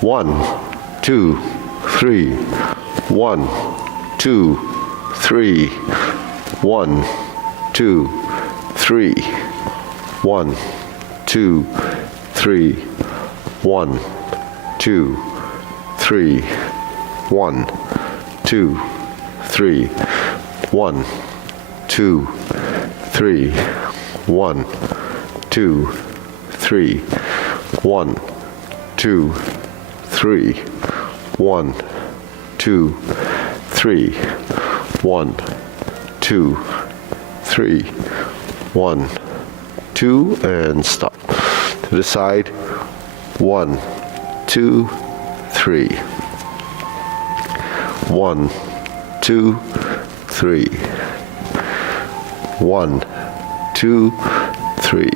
1, 2, 3. 1, 2, 3. 1, 2, 3. 1, 2, 3. 1, 2, 3. 1, 2, 3. 1, 2, 3. 1, 2, 3. 1, 2, 3. 1, 2, 3. 1, 2, 3. 1, 2, and stop. To the side. 1, 2, 3. 1, 2, 3. 1, 2, 3.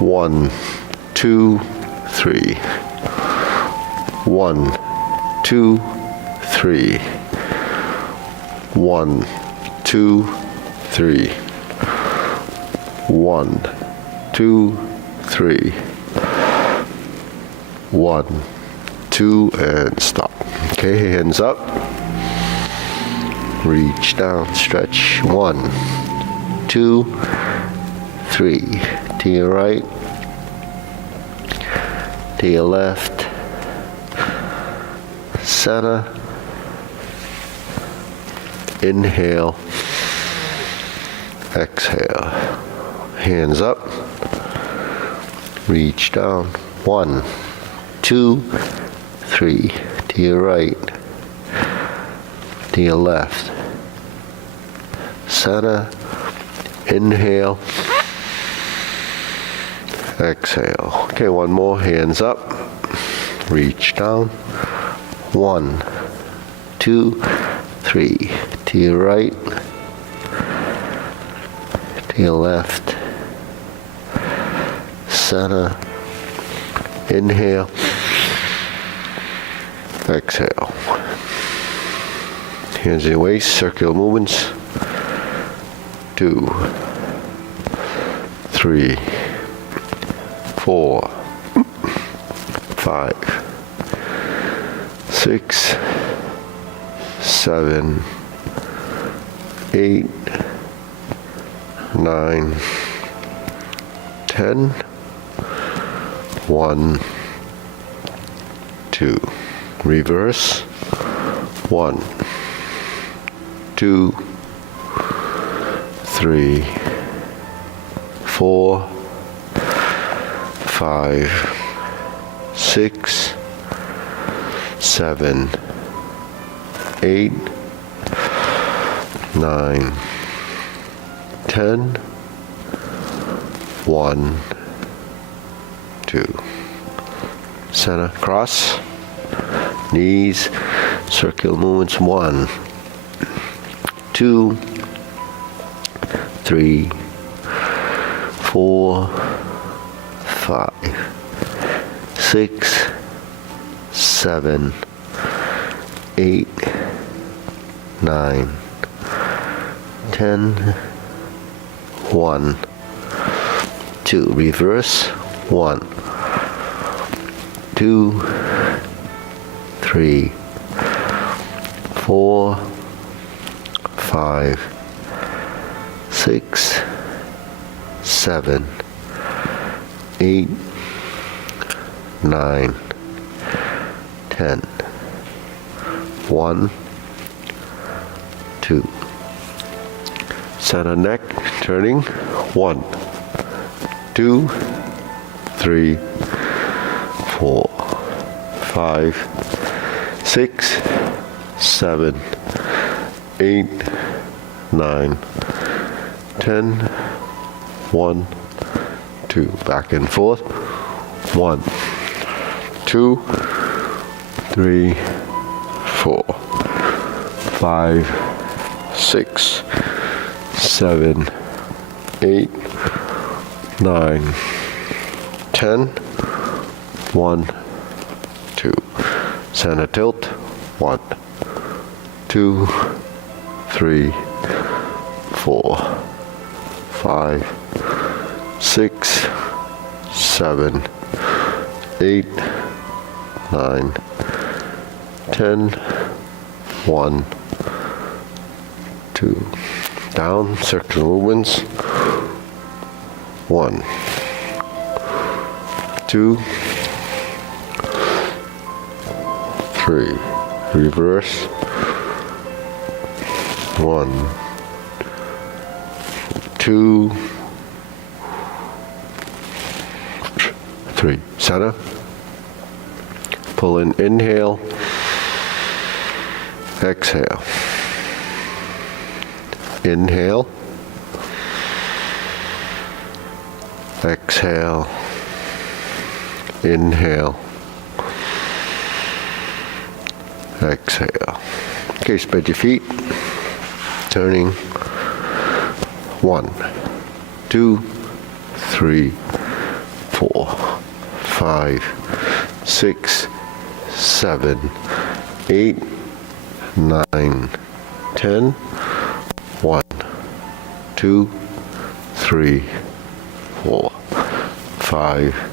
1, 2, 3. 1, 2, 3. 1, 2, 3. 1, 2, 3. 1, 2, and stop. Okay, hands up. Reach down, stretch. 1, 2, 3. To your right, to your left, center. Inhale, exhale. Hands up, reach down. 1, 2, 3. To your right, to your left, center. Inhale, exhale. Okay, one more. Hands up, reach down. 1, 2, 3. To your right, to your left, center. Inhale, exhale. Hands in your waist, circular movements. 2, 3, 4, 5, 6, 7, 8, 9, 10. 1, 2. Reverse. 1, 2, 3, 4, 5, 6, 7, 8, 9, 10. 1, 2. Center, cross, knees, circular movements. 1, 2, 3, 4, 5, 6, 7, 8, 9, 10. 1, 2. Reverse. 1, 2, 3, 4, 5, 6, 7, 8, 9, 10. 1, 2. Center neck, turning. 1, 2, 3, 4, 5, 6, 7, 8, 9, 10. 1, 2. Back and forth. 1, 2, 3, 4, 5, 6, 7, 8, 9, 10. 1, 2. Center tilt. 1, 2, 3, 4, 5, 6, 7, 8, 9, 10, 1, 2. Down, circular movements. 1, 2, 3. Reverse. 1, 2, 3. Center. Pull in, inhale, exhale. Inhale, exhale, inhale, exhale. Okay, spread your feet, turning. 1, 2, 3, 4, 5, 6, 7, 8, 9, 10. 1, 2, 3, 4, 5,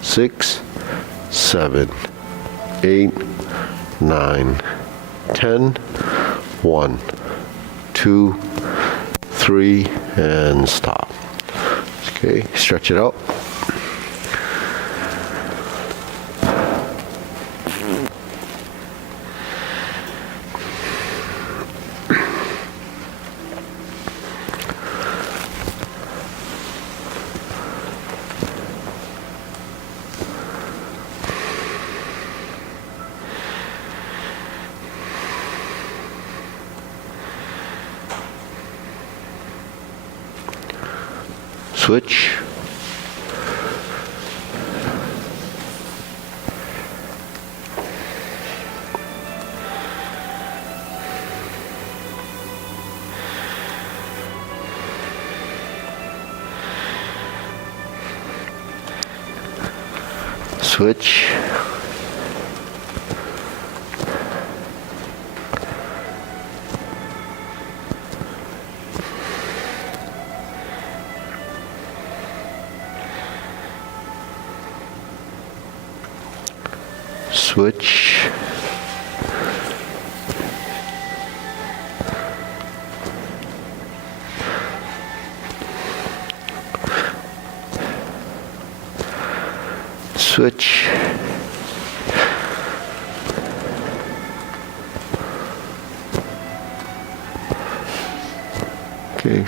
6, 7, 8, 9, 10. 1, 2, 3, and stop. Okay, stretch it out. Switch. Switch. Switch. Switch. Okay,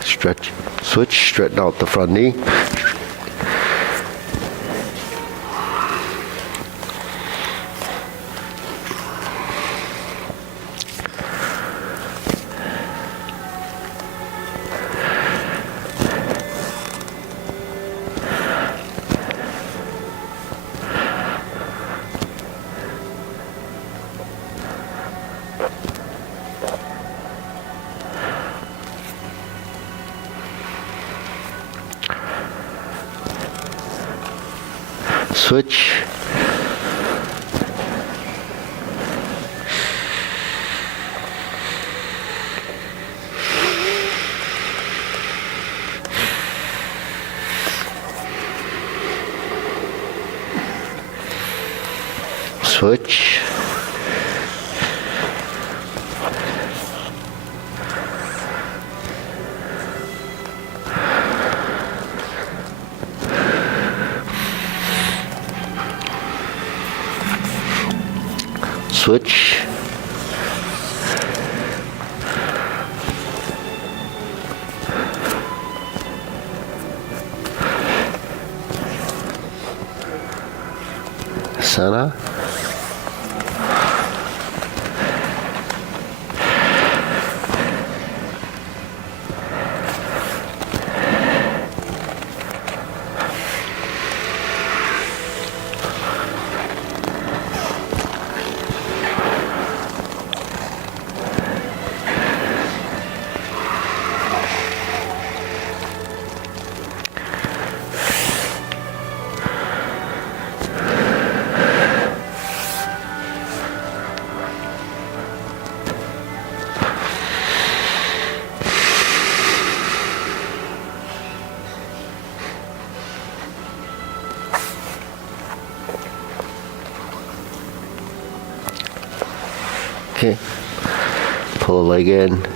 stretch, switch, straighten out the front knee. Switch. Switch. Switch. Center. Okay. Pull a leg in.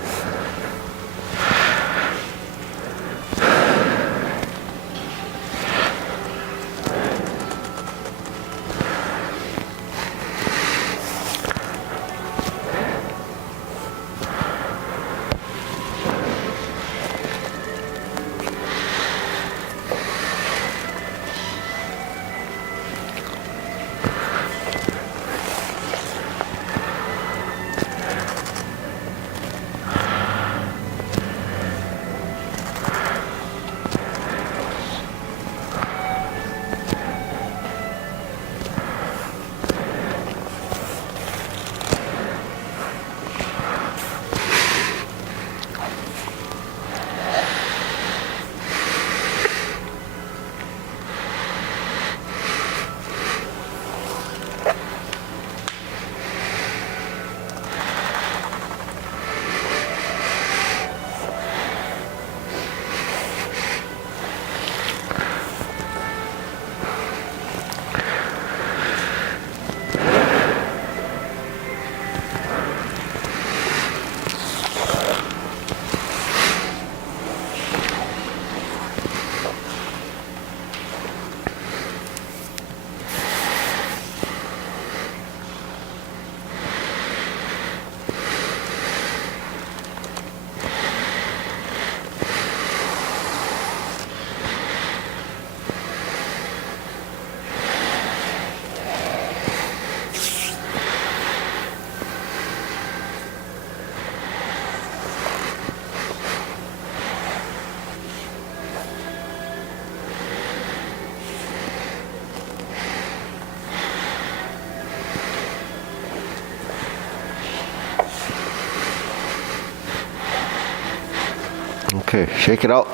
Okay, shake it out.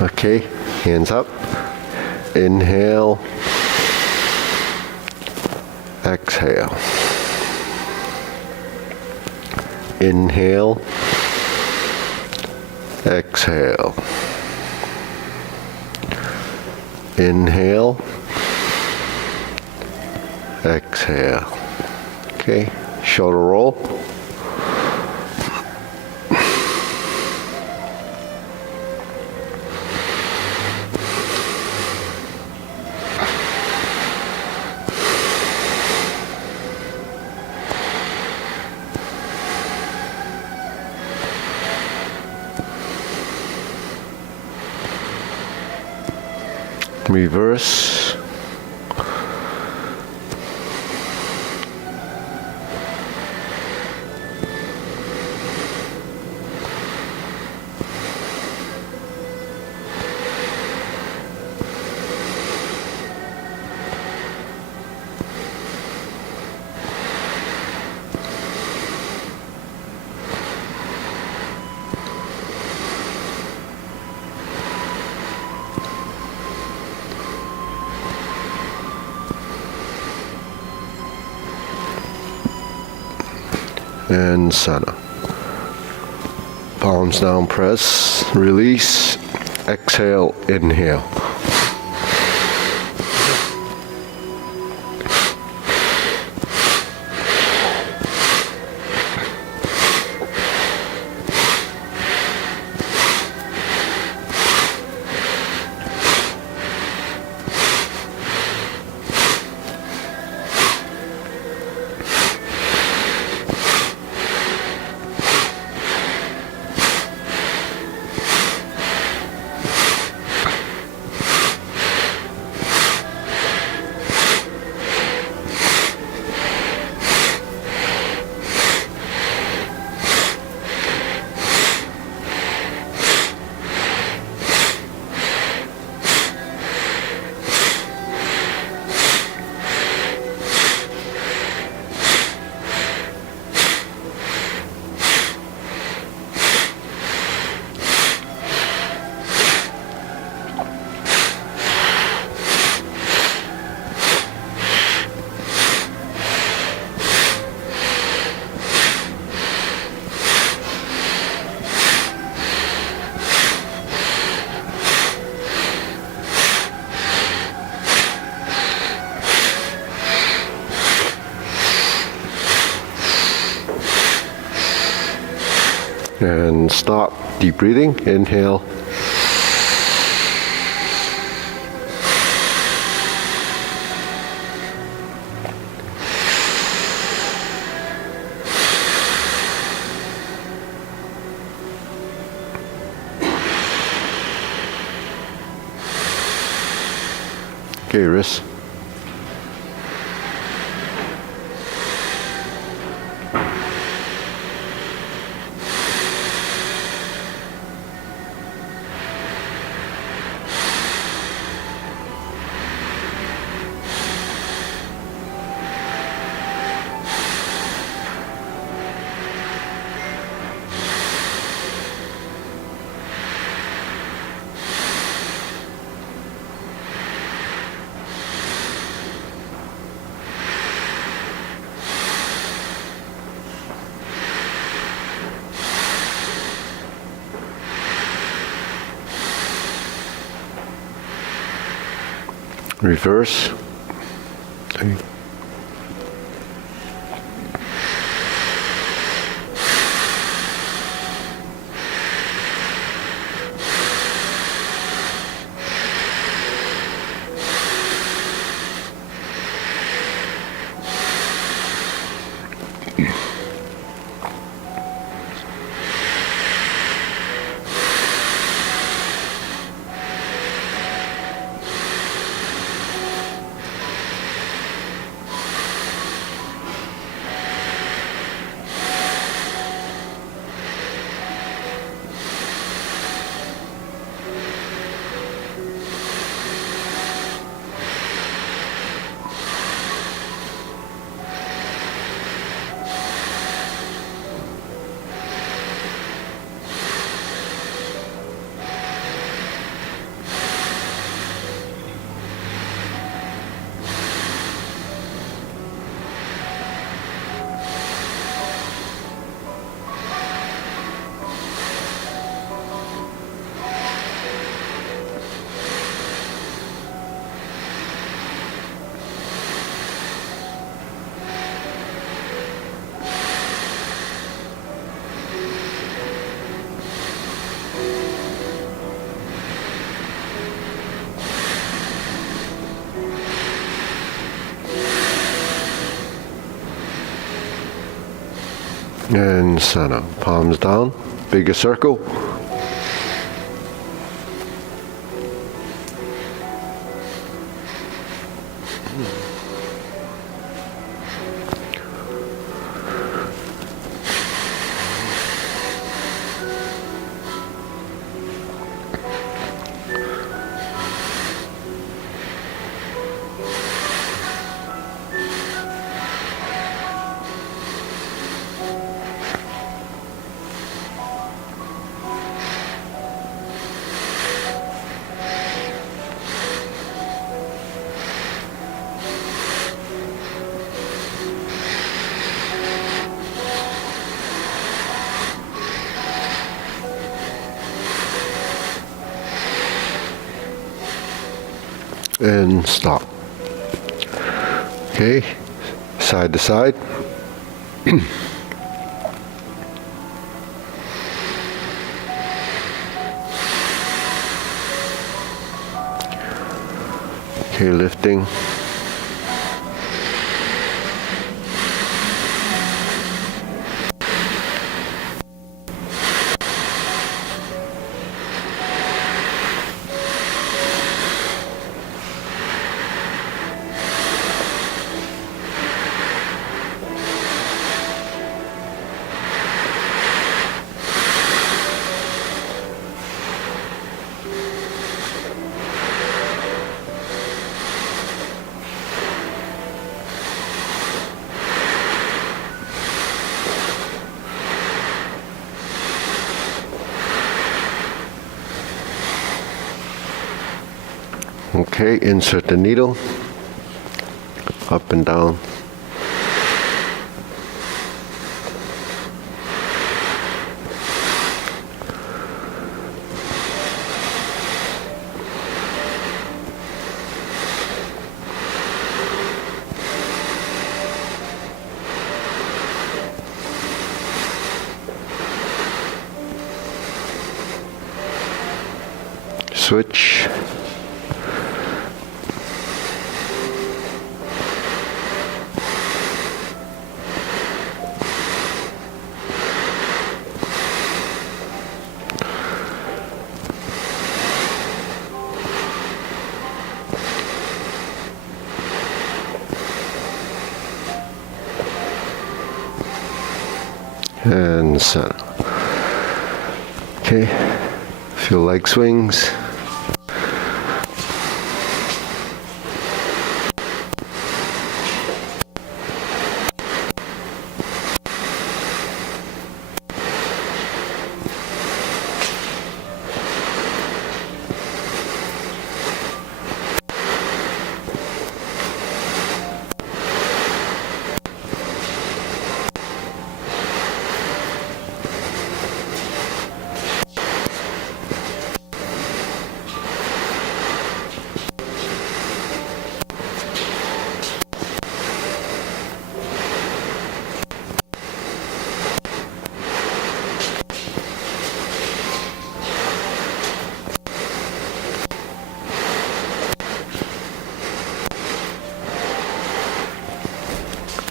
Okay, hands up. Inhale. Exhale. Inhale. Exhale. Inhale. Exhale. Okay, shoulder roll. Reverse. And Sana. Palms down, press, release, exhale, inhale. And stop. Deep breathing. Inhale. Okay, wrist. Reverse. Okay. And center. Palms down. Bigger circle. And stop. Okay, side to side. Okay, lifting. Okay, insert the needle, up and down. Switch. And center. Okay, few leg swings.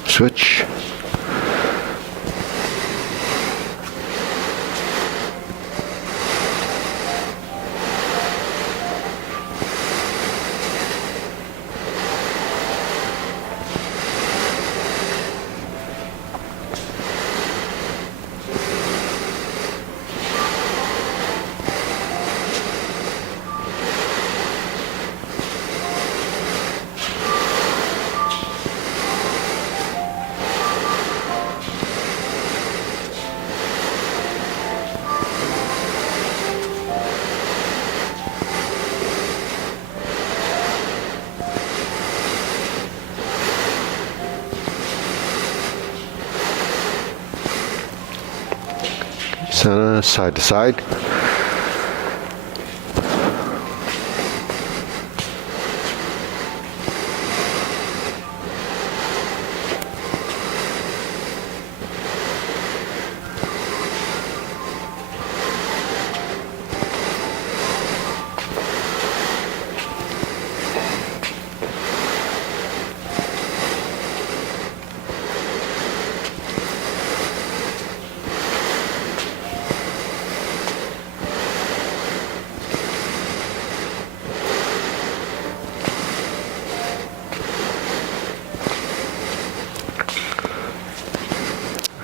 Switch. Center, side to side.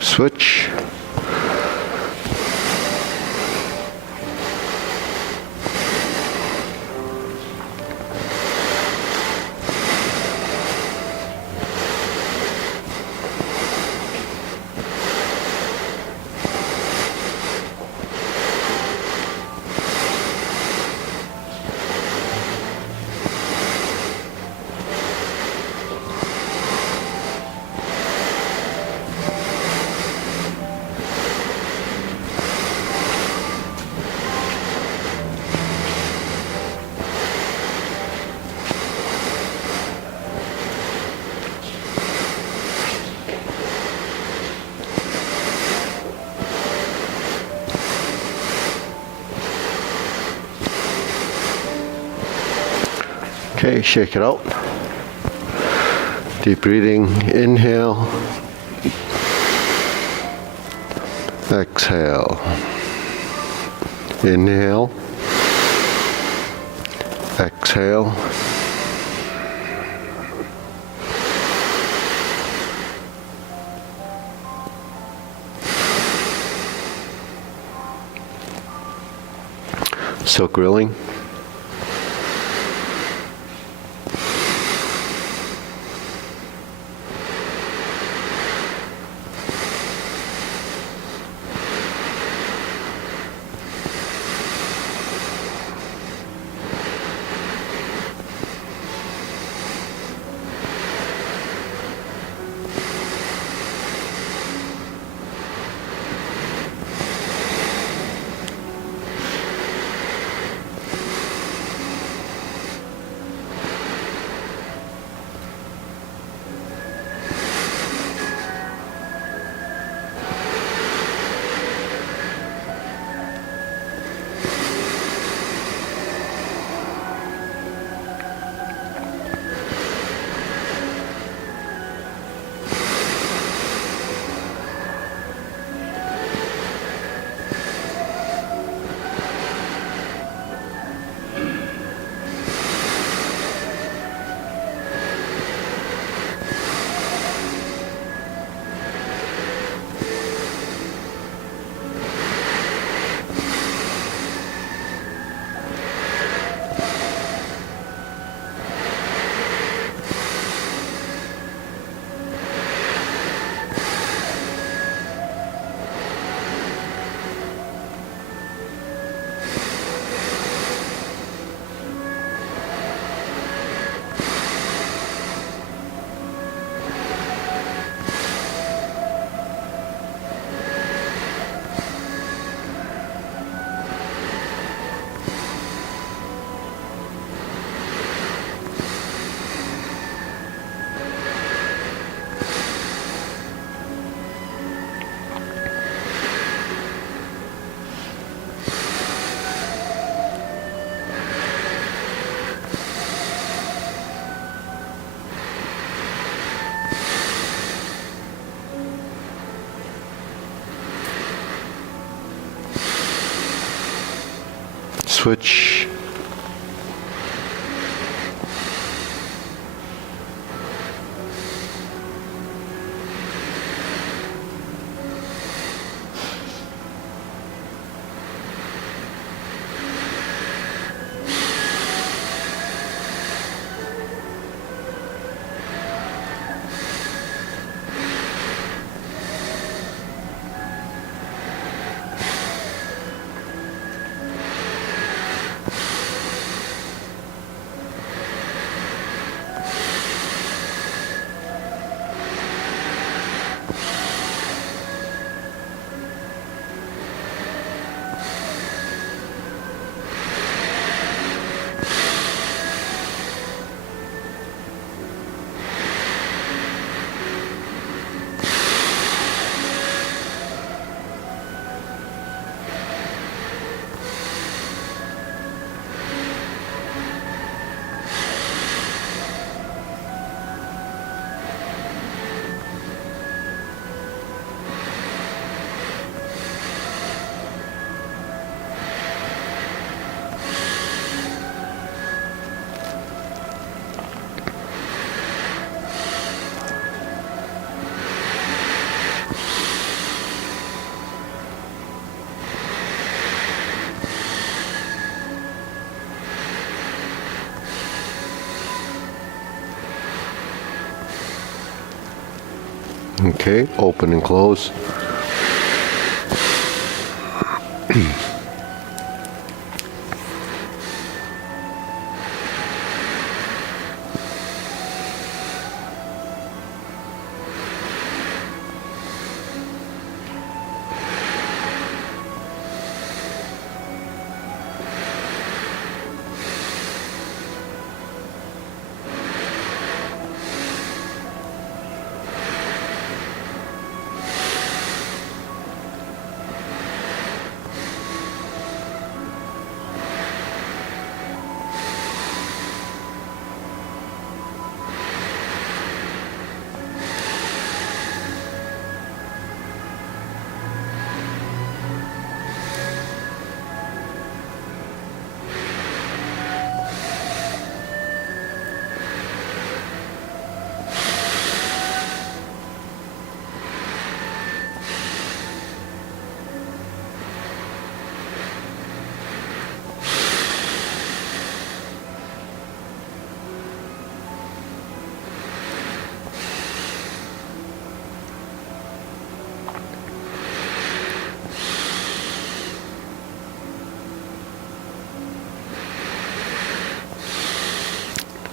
Switch. Okay, shake it out. Deep breathing, inhale, exhale, inhale, exhale, silk grilling. Switch. Okay, open and close.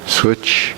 Switch.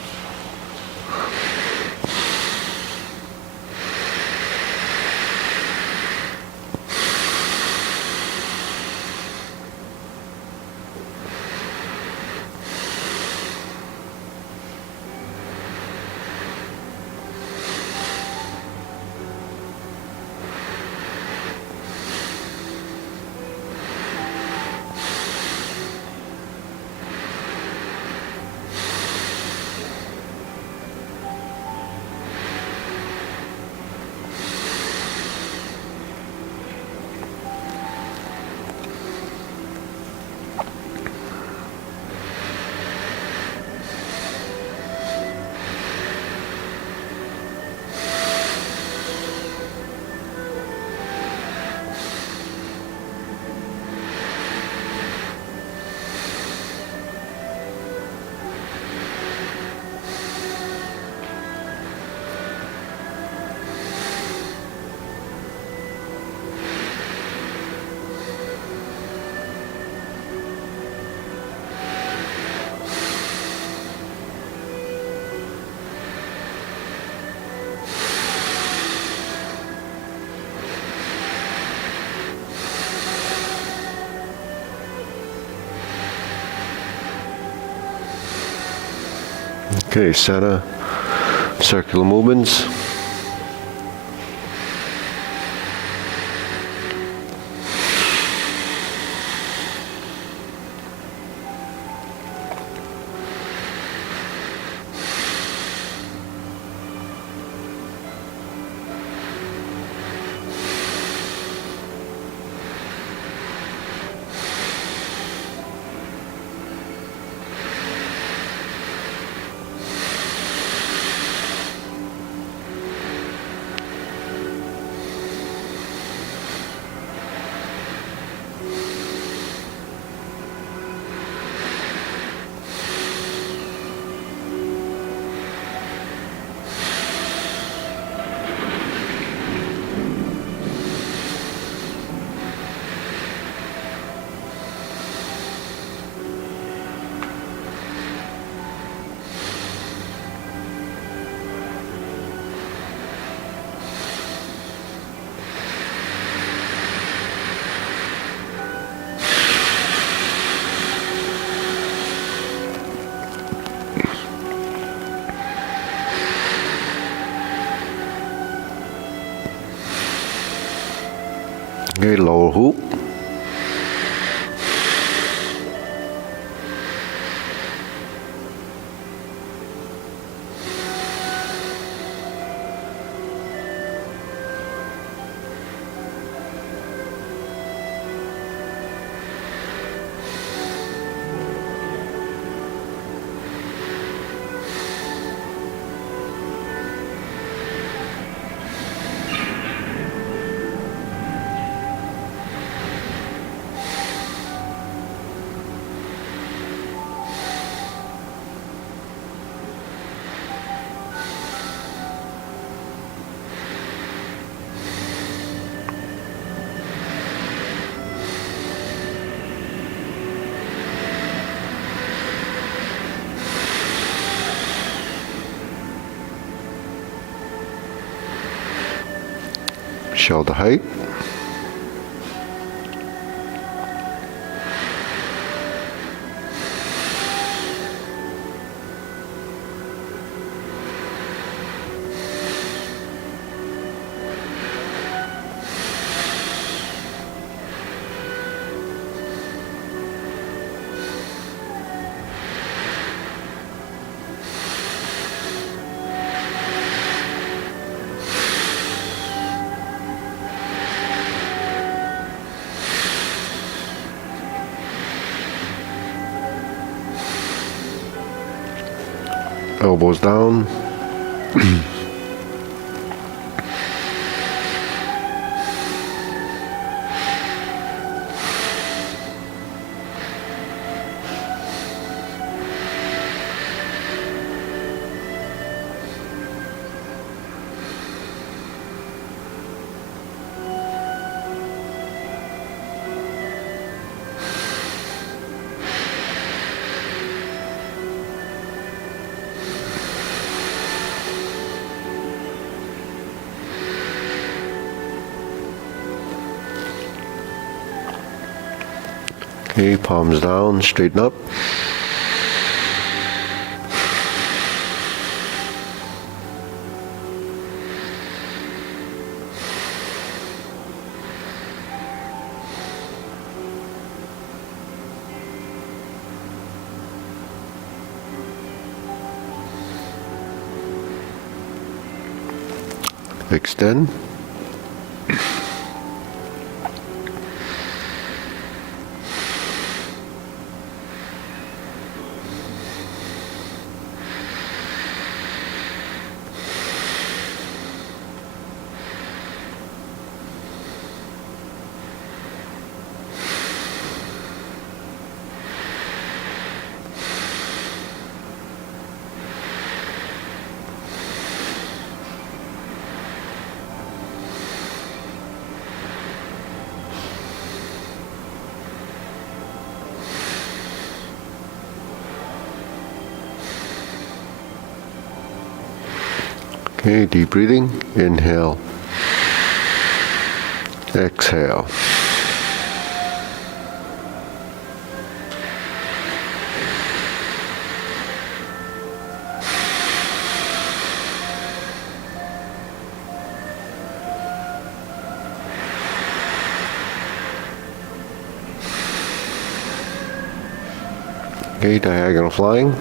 Okay, center, circular movements. Okay, lower hoop. Shoulder height. Elbows down. Okay, palms down, straighten up. Extend. Okay, deep breathing. Inhale. Exhale. Okay, diagonal flying.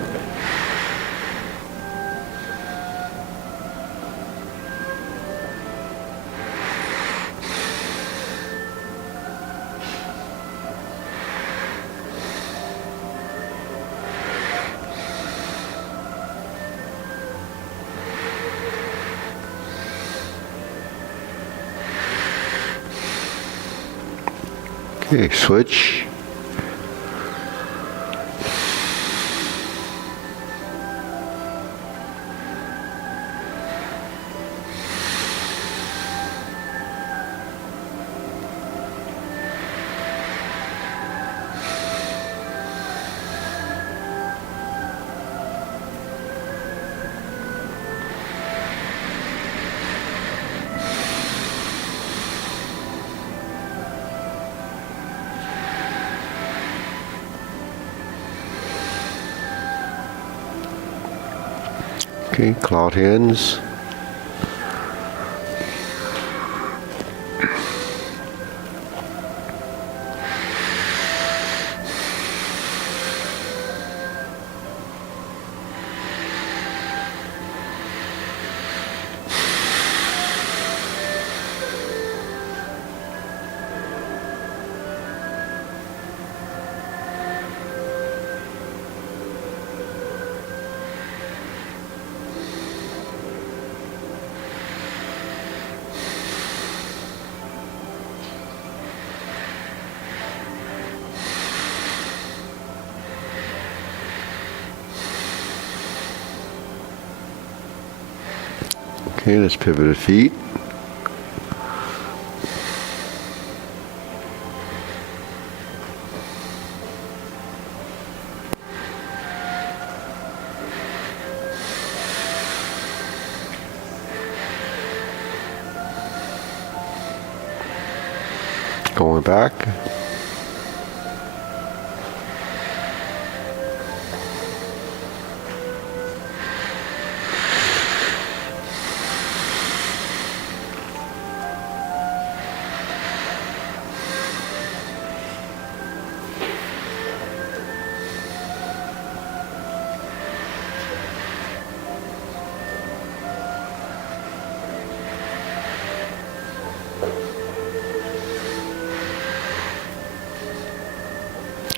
Okay, switch. Okay, cloud hands. Okay, let's pivot the feet. Going back.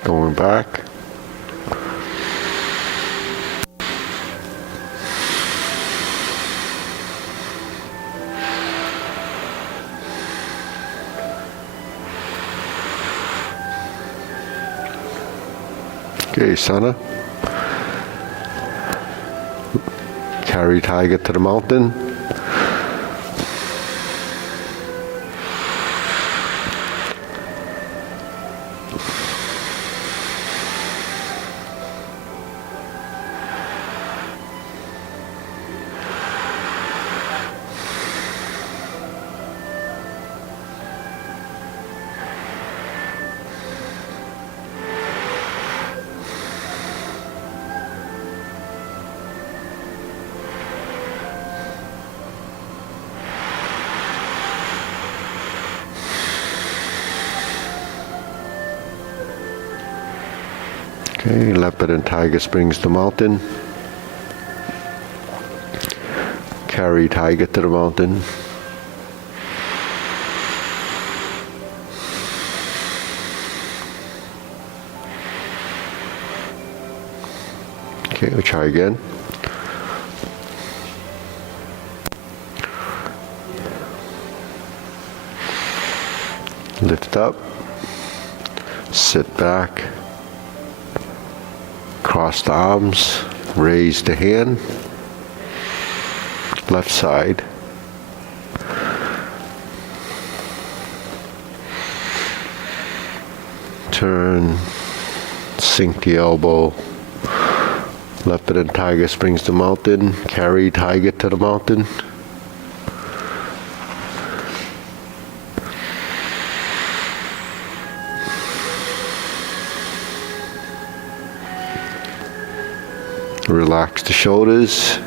Going back. Okay, Sana. Carry tiger to the mountain. Okay, leopard and tiger springs to mountain. Carry tiger to the mountain. Okay, we'll try again. Lift up. Sit back. Cross the arms. Raise the hand. Left side. Turn. Sink the elbow. Leopard and tiger springs to mountain. Carry tiger to the mountain. Relax the shoulders.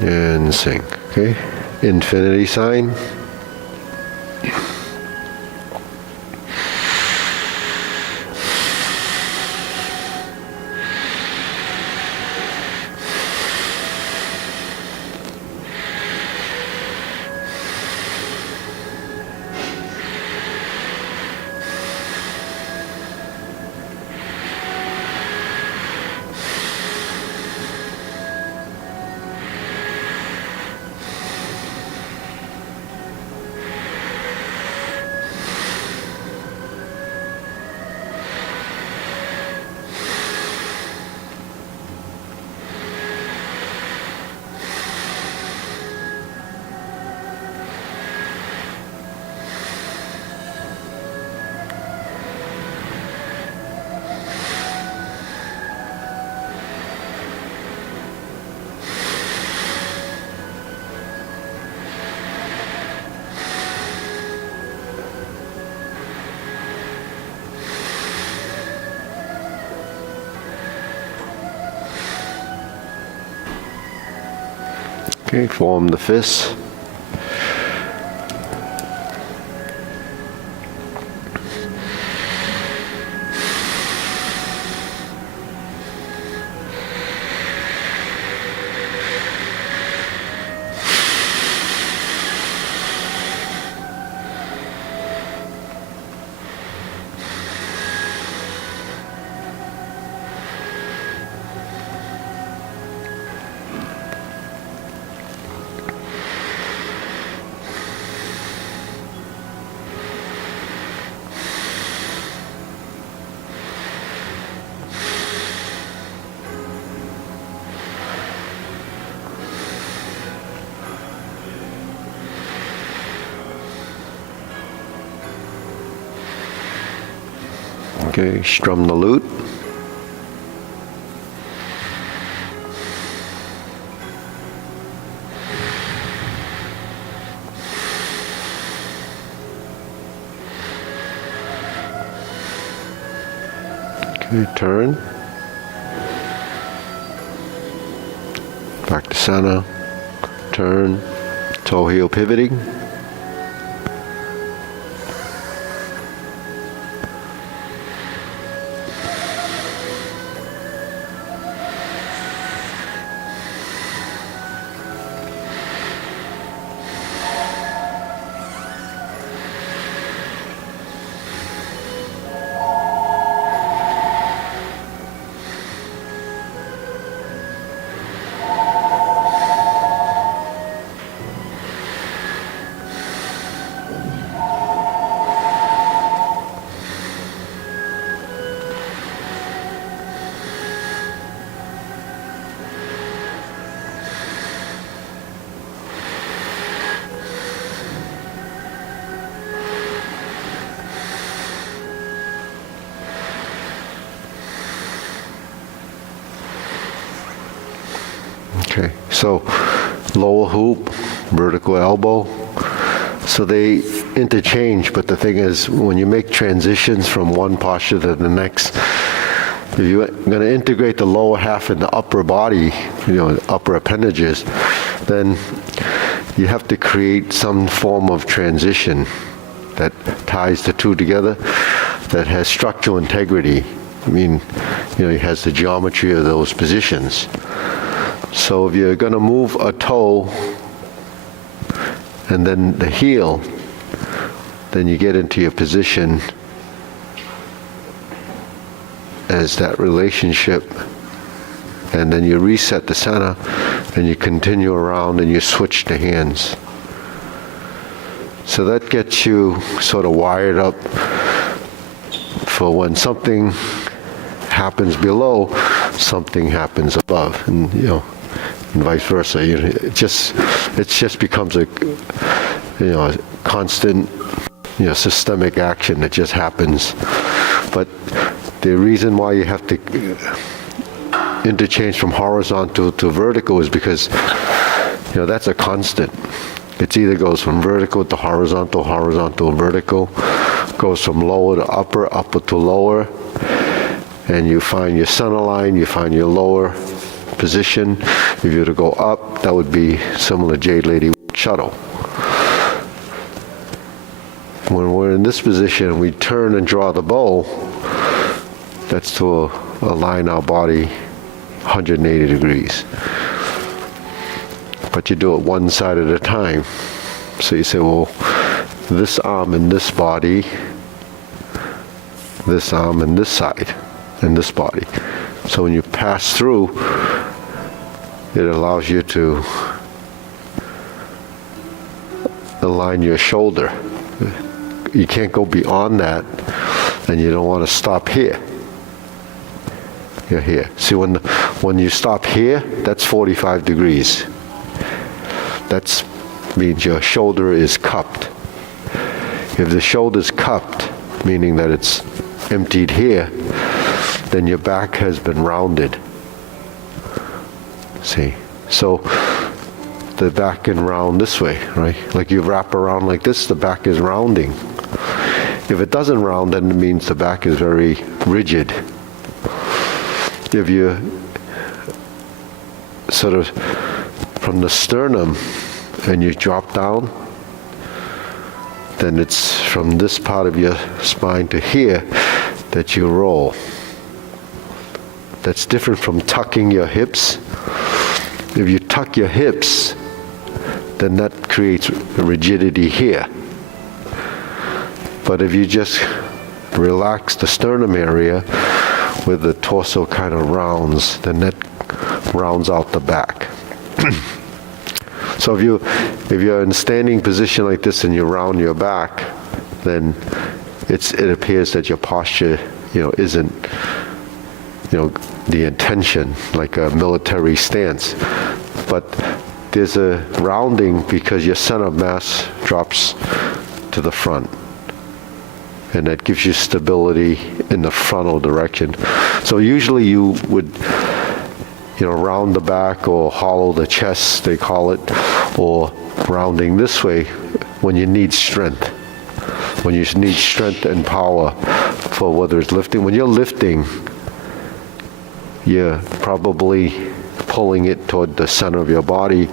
And sink, okay? Infinity sign. Okay, form the fists. Okay, strum the lute. Okay, turn. Back to center. Turn. Toe heel pivoting. Okay, so lower hoop, vertical elbow. So they interchange, but the thing is, when you make transitions from one posture to the next, if you're going to integrate the lower half in the upper body, upper appendages, then you have to create some form of transition that ties the two together, that has structural integrity. I mean, it has the geometry of those positions. So if you're going to move a toe and then the heel, then you get into your position as that relationship, and then you reset the center and you continue around and you switch the hands. So that gets you sort of wired up for when something happens below, something happens above, and vice versa. It just becomes a constant systemic action that just happens. But the reason why you have to interchange from horizontal to vertical is because that's a constant. It either goes from vertical to horizontal, horizontal to vertical, goes from lower to upper, upper to lower, and you find your center line, you find your lower position. If you were to go up, that would be similar Jade Lady shuttle. When we're in this position, we turn and draw the bow. That's to align our body 180 degrees. But you do it one side at a time. So you say, well, this arm in this body, this arm in this side, and this body. So when you pass through, it allows you to align your shoulder. You can't go beyond that, and you don't want to stop here. You're here. See, when you stop here, that's 45 degrees. That means your shoulder is cupped. If the shoulder's cupped, meaning that it's emptied here, then your back has been rounded. See? So the back can round this way, right? Like you wrap around like this, the back is rounding. If it doesn't round, then it means the back is very rigid. If you sort of from the sternum and you drop down, then it's from this part of your spine to here that you roll. That's different from tucking your hips. If you tuck your hips, then that creates rigidity here. But if you just relax the sternum area where the torso kind of rounds, then that rounds out the back. So if you're in a standing position like this and you round your back, then it appears that your posture, isn't, the intention, like a military stance. But there's a rounding because your center of mass drops to the front. and that gives you stability in the frontal direction. So usually you would, round the back or hollow the chest, they call it, or rounding this way when you need strength. When you need strength and power for whether it's lifting. When you're lifting, you're probably pulling it toward the center of your body,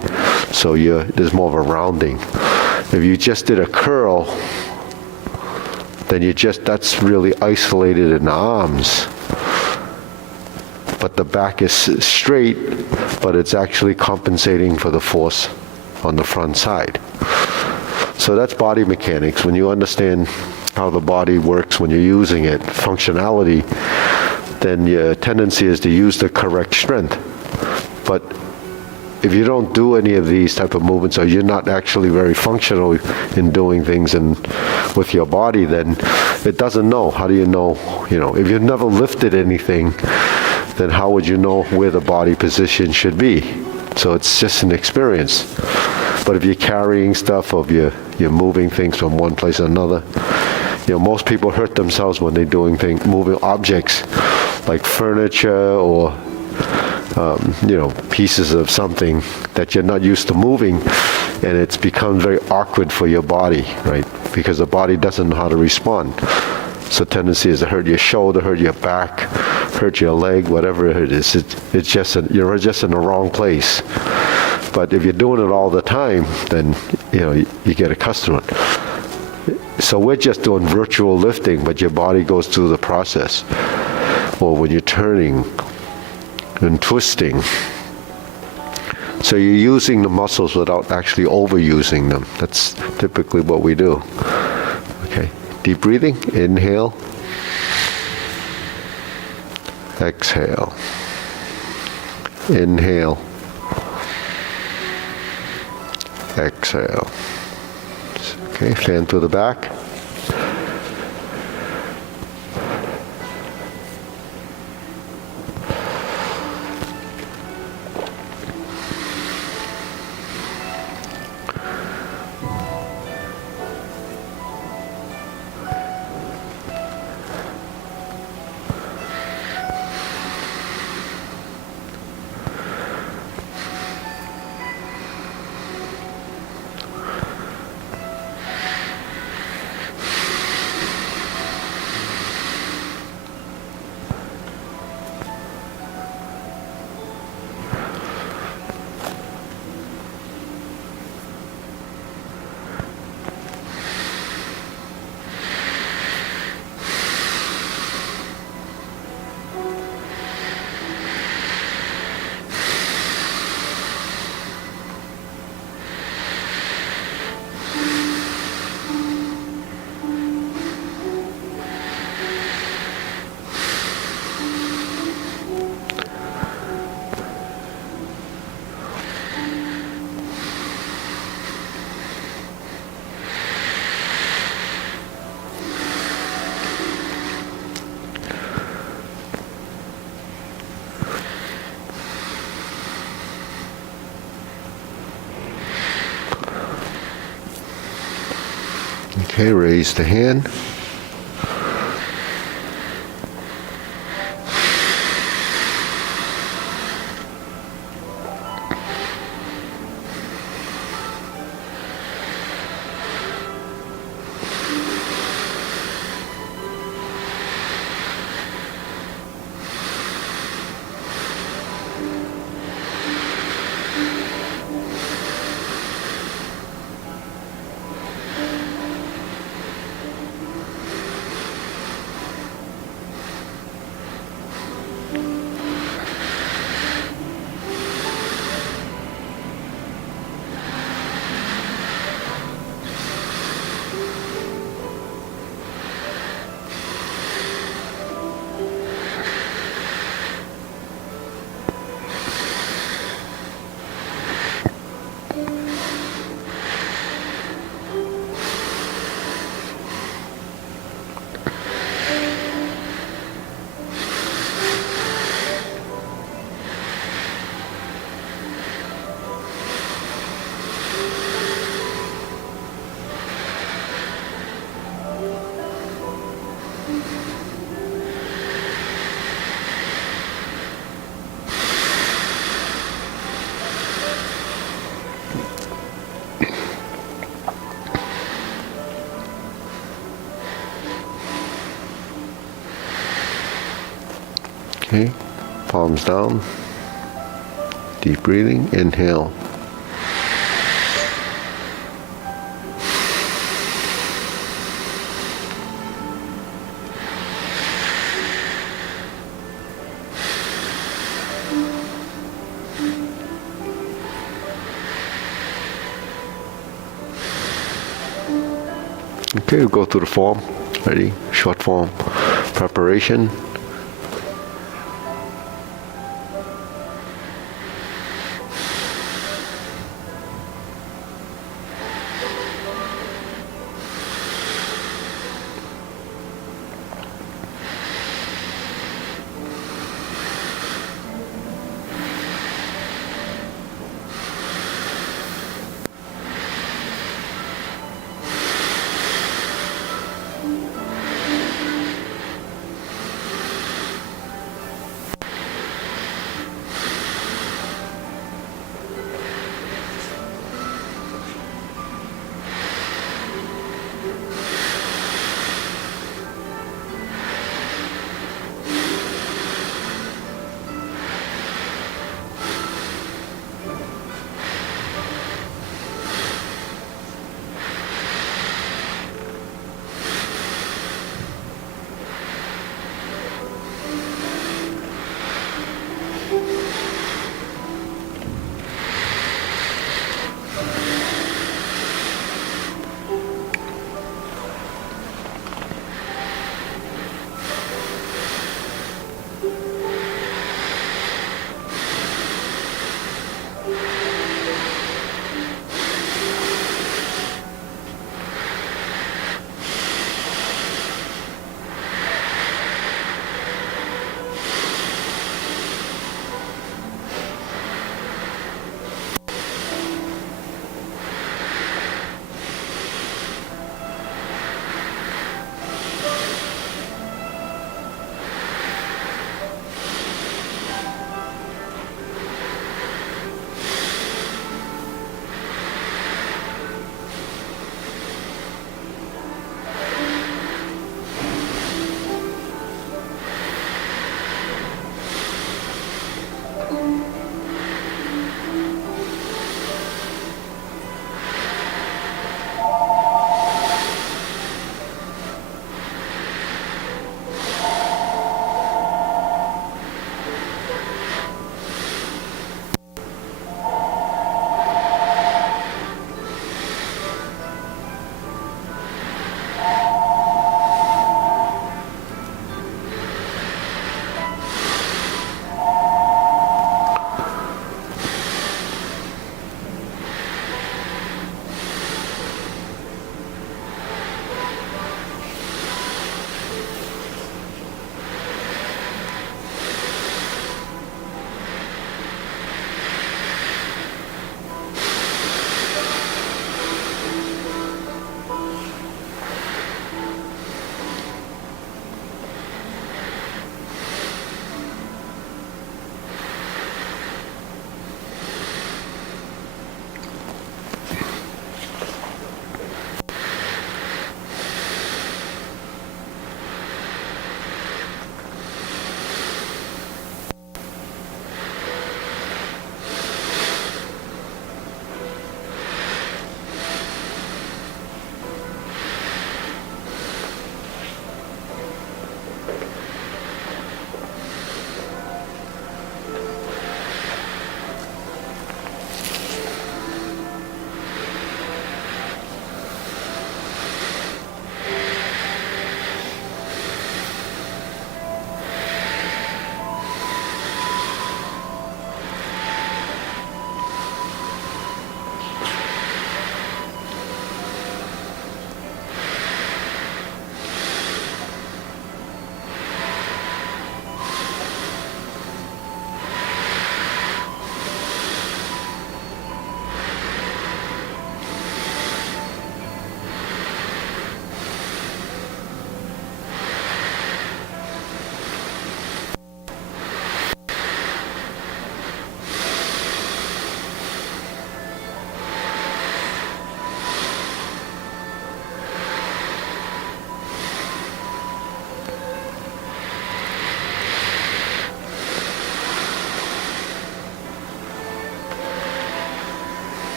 so there's more of a rounding. If you just did a curl, then that's really isolated in the arms. But the back is straight, but it's actually compensating for the force on the front side. So that's body mechanics. When you understand how the body works when you're using it, functionality, then your tendency is to use the correct strength. But if you don't do any of these type of movements, or you're not actually very functional in doing things with your body, then it doesn't know. How do you know? If you've never lifted anything, then how would you know where the body position should be? So it's just an experience. But if you're carrying stuff, or if you're moving things from one place to another, most people hurt themselves when they're doing moving objects like furniture or pieces of something that you're not used to moving, and it's become very awkward for your body, right? Because the body doesn't know how to respond. So tendency is to hurt your shoulder, hurt your back, hurt your leg, whatever it is. It's just you're just in the wrong place. But if you're doing it all the time, then you get accustomed. So we're just doing virtual lifting, but your body goes through the process. Or when you're turning and twisting. So you're using the muscles without actually overusing them. That's typically what we do. Okay, deep breathing, inhale, exhale, inhale, exhale. Okay, fan through the back. Okay, raise the hand. Okay, palms down. Deep breathing, inhale. Okay, we'll go through the form. Ready? Short form preparation.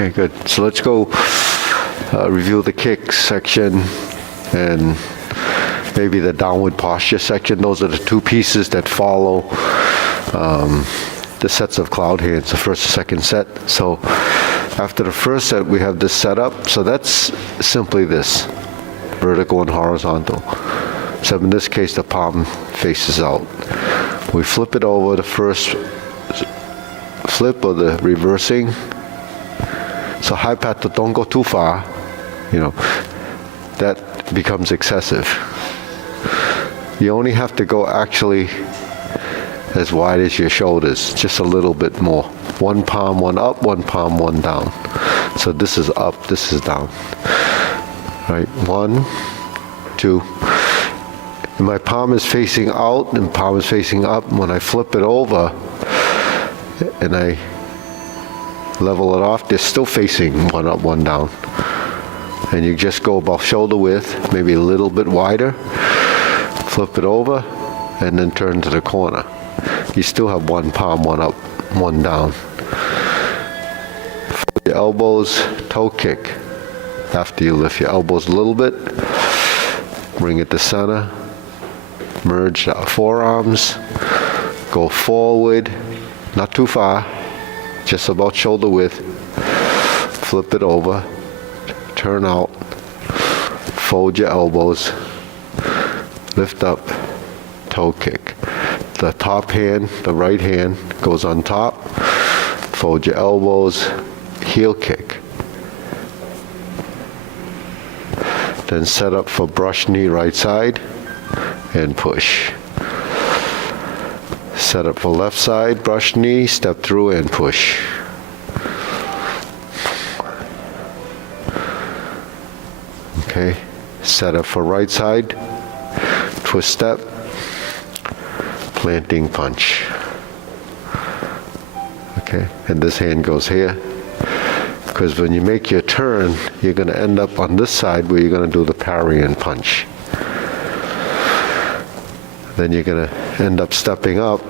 Okay, good. So let's go review the kick section and maybe the downward posture section. Those are the two pieces that follow the sets of cloud hands, the first and second set. So after the first set, we have this set up. So that's simply this, vertical and horizontal. So in this case, the palm faces out. We flip it over, the first flip or the reversing. So high pat, don't go too far, that becomes excessive. You only have to go actually as wide as your shoulders, just a little bit more. One palm, one up, one palm, one down. So this is up, this is down. Right, 1, 2. And my palm is facing out and palm is facing up. When I flip it over and I level it off, they're still facing one up, one down. And you just go about shoulder width, maybe a little bit wider, flip it over, and then turn to the corner. You still have one palm, one up, one down. For your elbows, toe kick. After you lift your elbows a little bit, bring it to center, merge the forearms, go forward, not too far, just about shoulder width, flip it over, turn out, fold your elbows, lift up, toe kick. The top hand, the right hand, goes on top, fold your elbows, heel kick. Then set up for brush knee right side and push. Set up for left side, brush knee, step through and push. Okay, set up for right side, twist step, planting punch. Okay, and this hand goes here. Because when you make your turn, you're going to end up on this side where you're going to do the parry and punch. Then you're going to end up stepping up,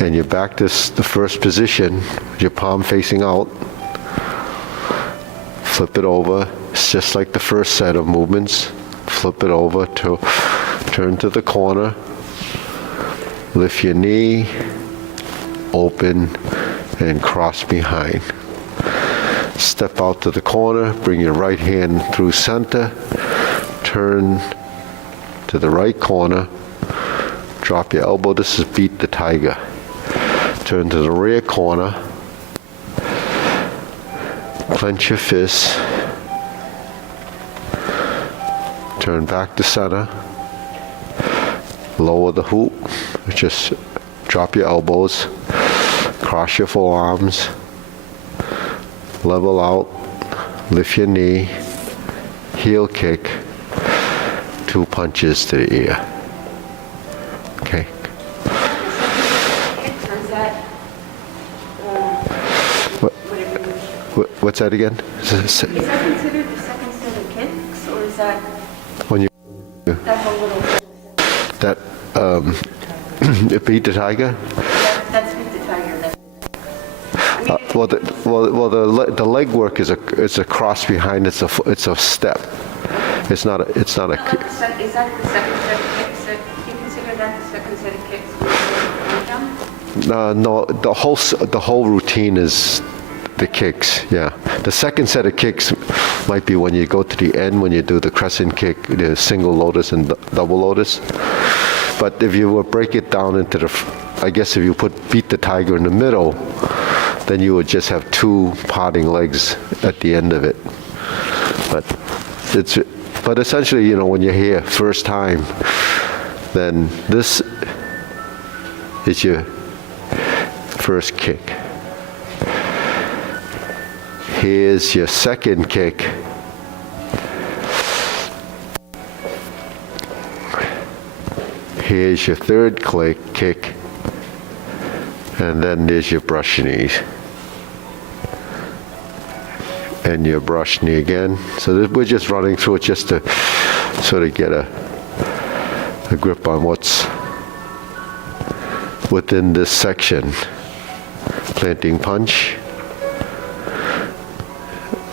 and you're back to the first position, with your palm facing out. Flip it over. It's just like the first set of movements. Flip it over to turn to the corner. Lift your knee, open, and cross behind. Step out to the corner, bring your right hand through center, turn to the right corner, drop your elbow. This is beat the tiger. Turn to the rear corner, clench your fists, turn back to center, lower the hoop, just drop your elbows, cross your forearms, level out, lift your knee, heel kick, 2 punches to the ear. Okay. What's that again? Is that considered the second set of kicks, or is that when you that whole little? That beat the tiger? That's beat the tiger. The leg work is a cross behind. It's a step. It's not a. Is that the second set of kicks? Do you consider that the second set of kicks? No, the whole routine is the kicks. Yeah, the second set of kicks might be when you go to the end, when you do the crescent kick, the single lotus and double lotus. But if you would break it down into I guess if you beat the tiger in the middle, then you would just have 2 parting legs at the end of it. But essentially, when you're here first time, then this is your first kick. Here's your second kick. Here's your third kick. And then there's your brush knees. And your brush knee again. So we're just running through it just to sort of get a grip on what's within this section. Planting punch,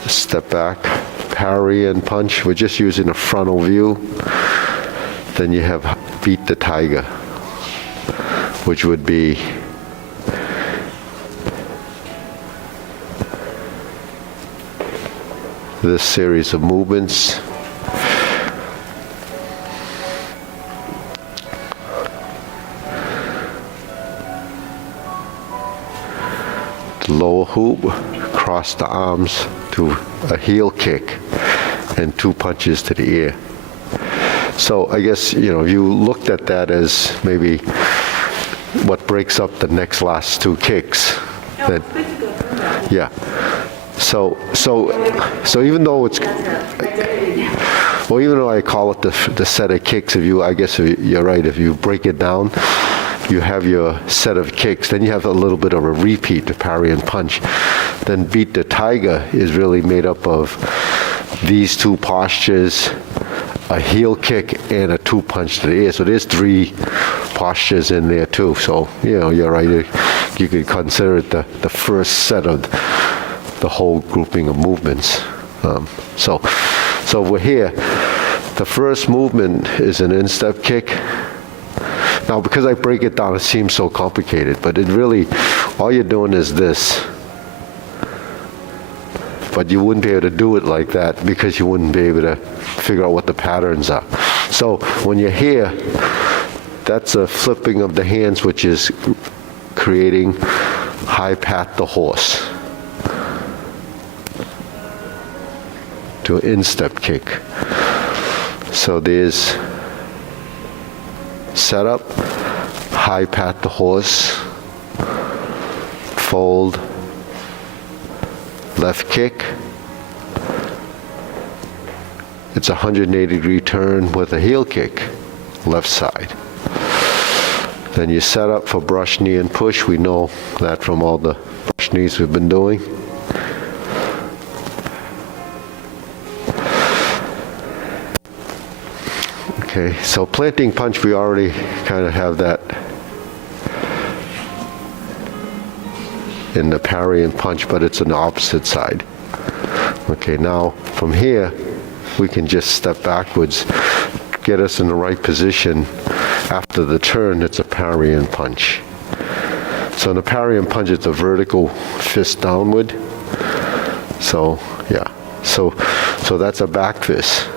step back, parry and punch. We're just using a frontal view. Then you have beat the tiger, which would be this series of movements. The lower hoop, cross the arms to a heel kick, and 2 punches to the ear. So I guess, if you looked at that as maybe what breaks up the next last 2 kicks, then, yeah. So even though it's, well, even though I call it the set of kicks, I guess you're right, if you break it down, you have your set of kicks, then you have a little bit of a repeat, the parry and punch. Then beat the tiger is really made up of these 2 postures, a heel kick and a 2 punch to the ear. So there's 3 postures in there too. So, you're right. You could consider it the first set of the whole grouping of movements. So we're here. The first movement is an instep kick. Now, because I break it down, it seems so complicated, but it really, all you're doing is this. But you wouldn't be able to do it like that because you wouldn't be able to figure out what the patterns are. So when you're here, that's a flipping of the hands, which is creating high pat the horse to an instep kick. So there's setup, high pat the horse, fold, left kick. It's a 180-degree turn with a heel kick, left side. Then you set up for brush, knee, and push. We know that from all the brush knees we've been doing. Okay, so planting punch, we already kind of have that in the parry and punch, but it's on the opposite side. Okay, now from here, we can just step backwards, get us in the right position. After the turn, it's a parry and punch. So in the parry and punch, it's a vertical fist downward. So, yeah. So that's a back fist.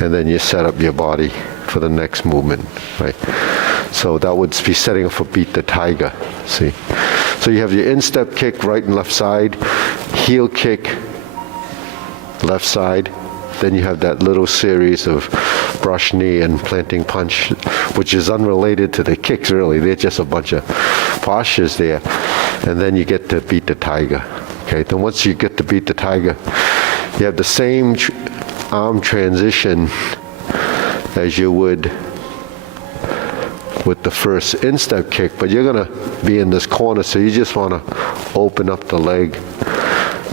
And then you set up your body for the next movement, right? So that would be setting up for beat the tiger, see? So you have your instep kick, right and left side, heel kick, left side. Then you have that little series of brush knee and planting punch, which is unrelated to the kicks, really. They're just a bunch of postures there. And then you get to beat the tiger, okay? Then once you get to beat the tiger, you have the same arm transition as you would with the first instep kick, but you're going to be in this corner, so you just want to open up the leg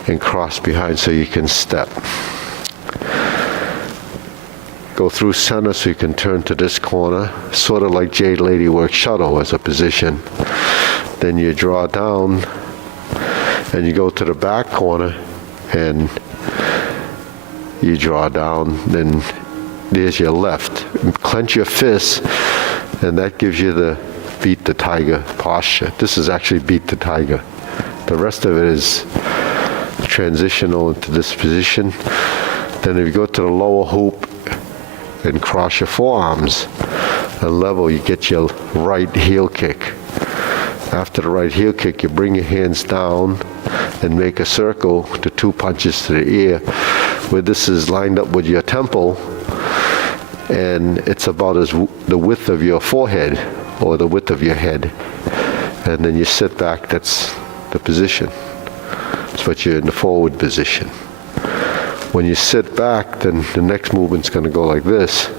and cross behind so you can step. Go through center so you can turn to this corner, sort of like Jade Lady works shuttle as a position. Then you draw down and you go to the back corner and you draw down, then there's your left. Clench your fists, and that gives you the beat the tiger posture. This is actually beat the tiger. The rest of it is transitional into this position. Then if you go to the lower hoop and cross your forearms and level, you get your right heel kick. After the right heel kick, you bring your hands down and make a circle to 2 punches to the ear, where this is lined up with your temple, and it's about the width of your forehead or the width of your head. And then you sit back, that's the position. But you're in the forward position. When you sit back, then the next movement's going to go like this.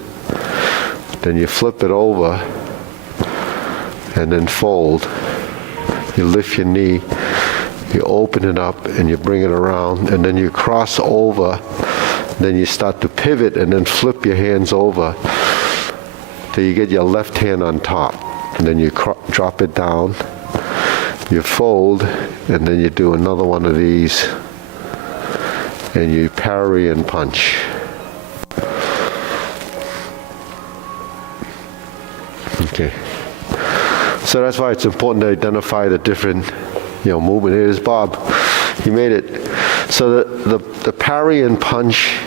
Then you flip it over and then fold. You lift your knee, you open it up and you bring it around, and then you cross over. Then you start to pivot and then flip your hands over till you get your left hand on top. And then you drop it down, you fold, and then you do another one of these. and you parry and punch. Okay. So that's why it's important to identify the different, movement. Here's Bob. He made it. So the parry and punch,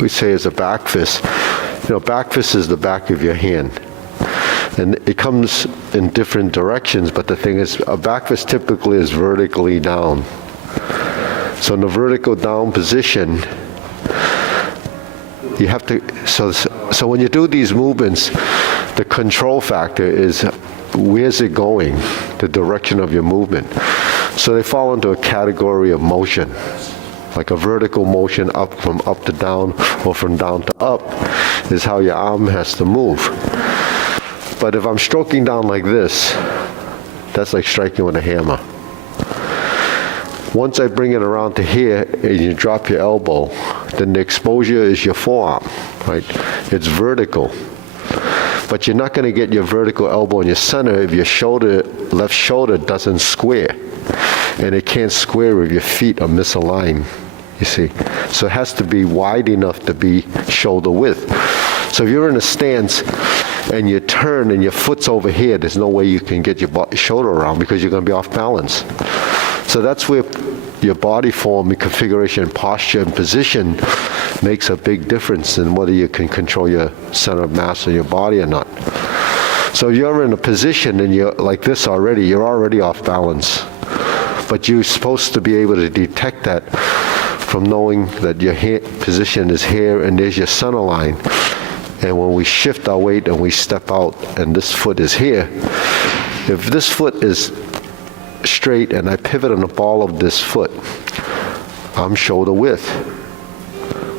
we say, is a back fist. Back fist is the back of your hand. And it comes in different directions, but the thing is, a back fist typically is vertically down. So in the vertical down position, you have to, so when you do these movements, the control factor is where's it going, the direction of your movement. So they fall into a category of motion, like a vertical motion up from up to down or from down to up is how your arm has to move. But if I'm stroking down like this, that's like striking with a hammer. Once I bring it around to here and you drop your elbow, then the exposure is your forearm, right? It's vertical. But you're not going to get your vertical elbow in your center if your left shoulder doesn't square. And it can't square if your feet are misaligned, you see. So it has to be wide enough to be shoulder width. So if you're in a stance and you turn and your foot's over here, there's no way you can get your shoulder around because you're going to be off balance. So that's where your body form, your configuration, posture, and position makes a big difference in whether you can control your center of mass in your body or not. So if you're in a position and you're like this already, you're already off balance. But you're supposed to be able to detect that from knowing that your position is here and there's your center line. And when we shift our weight and we step out and this foot is here, if this foot is straight and I pivot on the ball of this foot, I'm shoulder width,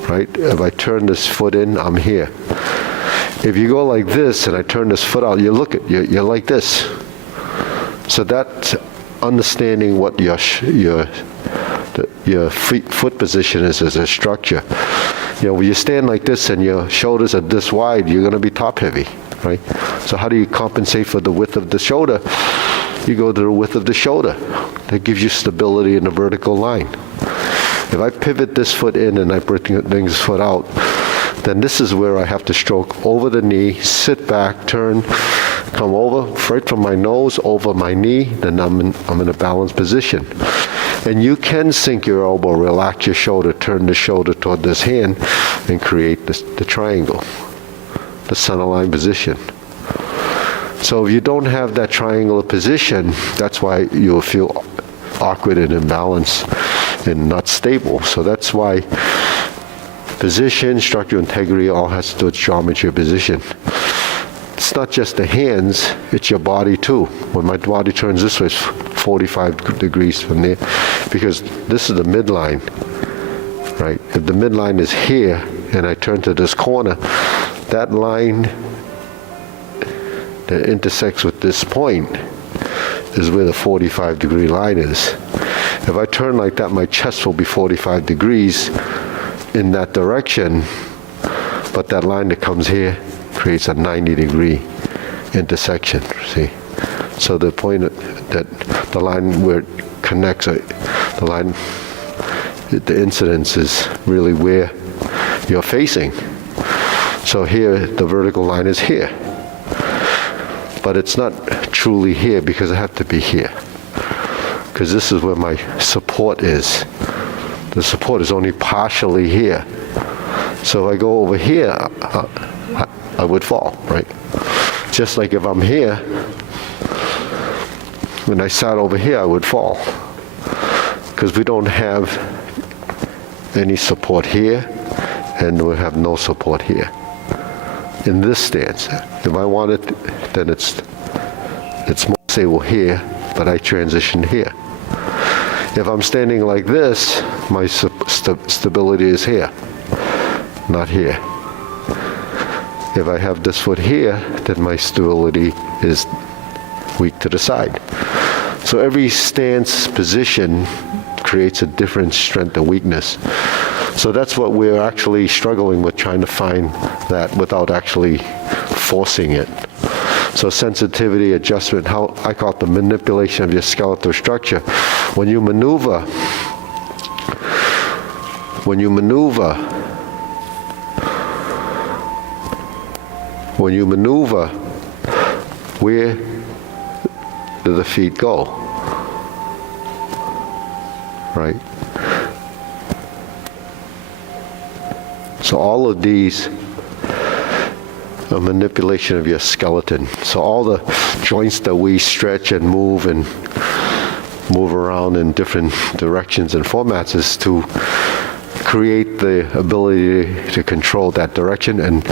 right? If I turn this foot in, I'm here. If you go like this and I turn this foot out, you're like this. So that's understanding what your foot position is as a structure. When you stand like this and your shoulders are this wide, you're going to be top heavy, right? So how do you compensate for the width of the shoulder? You go to the width of the shoulder. That gives you stability in the vertical line. If I pivot this foot in and I bring this foot out, then this is where I have to stroke over the knee, sit back, turn, come over, right from my nose over my knee, then I'm in a balanced position. And you can sink your elbow, relax your shoulder, turn the shoulder toward this hand, and create the triangle, the centerline position. So if you don't have that triangular position, that's why you'll feel awkward and imbalanced and not stable. So that's why position, structural integrity, all has to do with geometry of position. It's not just the hands, it's your body too. When my body turns this way, it's 45 degrees from there, because this is the midline, right? If the midline is here and I turn to this corner, that line that intersects with this point is where the 45-degree line is. If I turn like that, my chest will be 45 degrees in that direction, but that line that comes here creates a 90-degree intersection, see? So the point that the line where it connects, the line, the incidence is really where you're facing. So here, the vertical line is here. But it's not truly here because I have to be here. Because this is where my support is. The support is only partially here. So if I go over here, I would fall, right? Just like if I'm here, when I sat over here, I would fall. Because we don't have any support here, and we have no support here. In this stance, if I want it, then it's more stable here, but I transition here. If I'm standing like this, my stability is here, not here. If I have this foot here, then my stability is weak to the side. So every stance position creates a different strength and weakness. So that's what we're actually struggling with, trying to find that without actually forcing it. So sensitivity, adjustment, how I call it the manipulation of your skeletal structure. When you maneuver when you maneuver, where do the feet go? Right? So all of these are manipulation of your skeleton. So all the joints that we stretch and move around in different directions and formats is to create the ability to control that direction and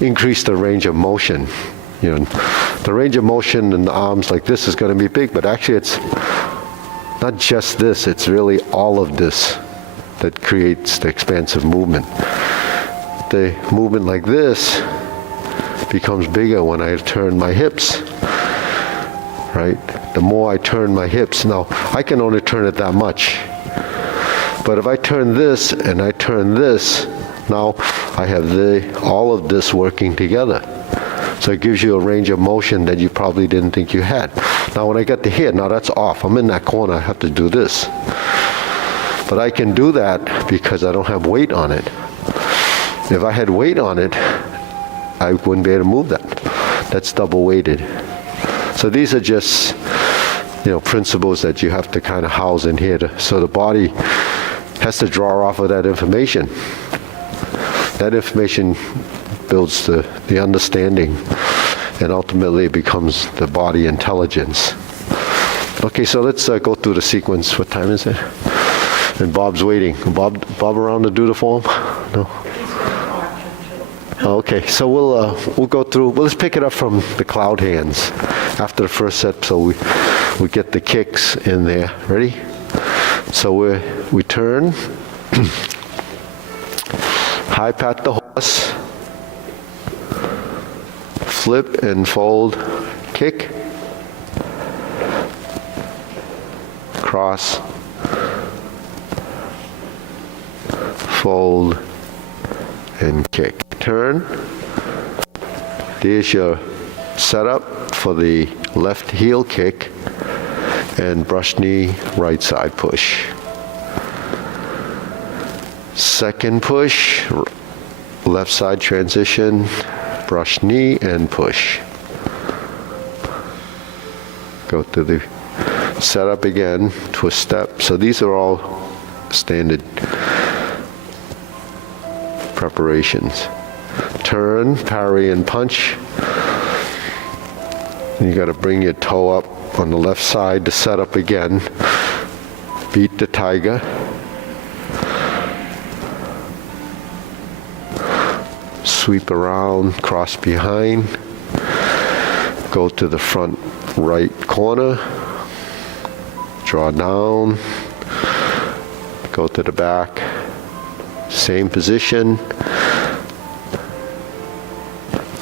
increase the range of motion. You know, the range of motion in the arms like this is going to be big, but actually it's not just this, it's really all of this that creates the expansive movement. The movement like this becomes bigger when I turn my hips, right? The more I turn my hips, now I can only turn it that much. But if I turn this and I turn this, now I have all of this working together. So it gives you a range of motion that you probably didn't think you had. Now when I get to here, now that's off. I'm in that corner, I have to do this. But I can do that because I don't have weight on it. If I had weight on it, I wouldn't be able to move that. That's double weighted. So these are just, principles that you have to kind of house in here. So the body has to draw off of that information. That information builds the understanding, and ultimately it becomes the body intelligence. Okay, so let's go through the sequence. What time is it? And Bob's waiting. Bob around to do the form? No? Okay, so we'll go through. Well, let's pick it up from the cloud hands after the first set, so we get the kicks in there. Ready? So we turn, high pat the horse, flip and fold, kick, cross, fold, and kick. Turn. There's your setup for the left heel kick and brush knee, right side push. Second push, left side transition, brush knee and push. Go to the setup again, twist step. So these are all standard preparations. Turn, parry, and punch. You got to bring your toe up on the left side to set up again. Beat the tiger. Sweep around, cross behind. Go to the front right corner. Draw down. Go to the back. Same position.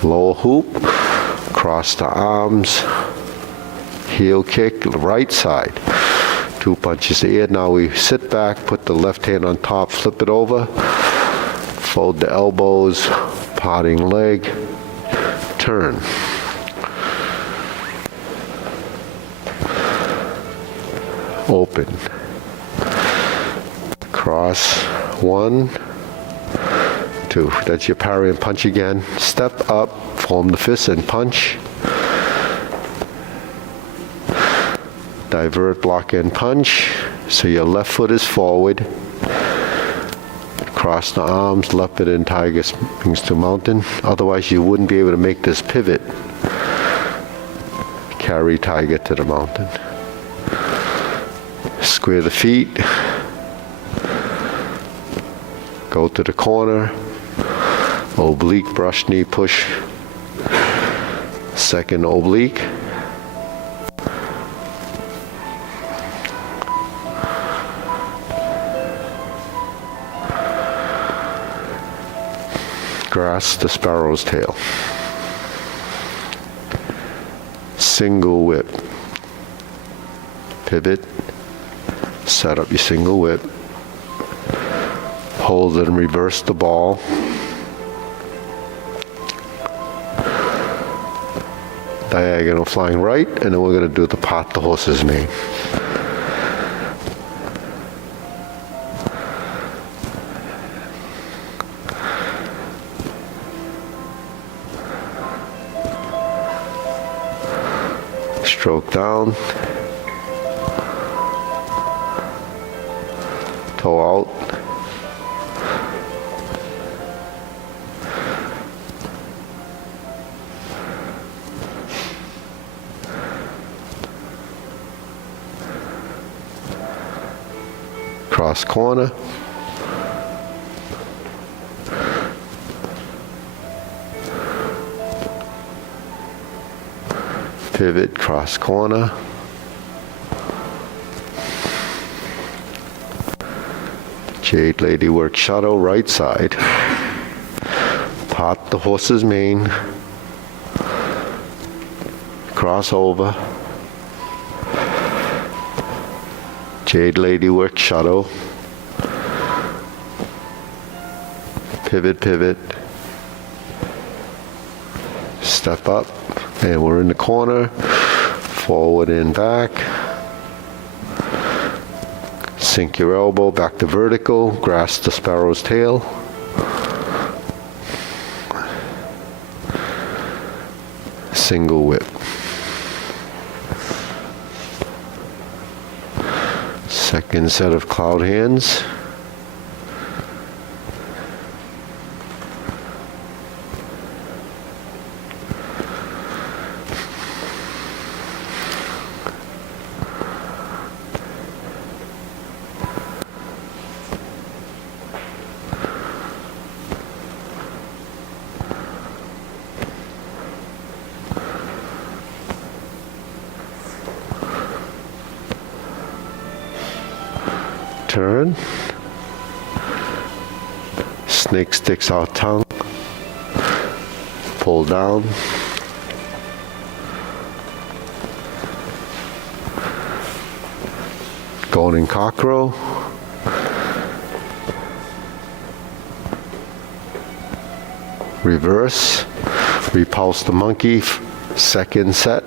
Lower hoop, cross the arms, heel kick, right side. 2 punches here. Now we sit back, put the left hand on top, flip it over, fold the elbows, parting leg, turn. Open. Cross, 1, 2. That's your parry and punch again. Step up, form the fist and punch. Divert, block, and punch. So your left foot is forward. Cross the arms, leopard and tiger springs to mountain. Otherwise you wouldn't be able to make this pivot. Carry tiger to the mountain. Square the feet. Go to the corner. Oblique, brush knee, push. Second oblique. Grasp the sparrow's tail. Single whip. Pivot. Set up your single whip. Hold and reverse the ball. Diagonal flying right, and then we're going to do the pot the horse's name. Stroke down. Toe out. Cross corner. Pivot, cross corner. Jade Lady work shuttle, right side. Part the horse's mane. Cross over. Jade Lady work shuttle. Pivot, pivot. Step up. And we're in the corner. Forward and back. Sink your elbow back to vertical. Grasp the sparrow's tail. Single whip. Second set of cloud hands. Turn. Snake sticks out tongue. Pull down. Golden cockerel. Reverse. Repulse the monkey. Second set.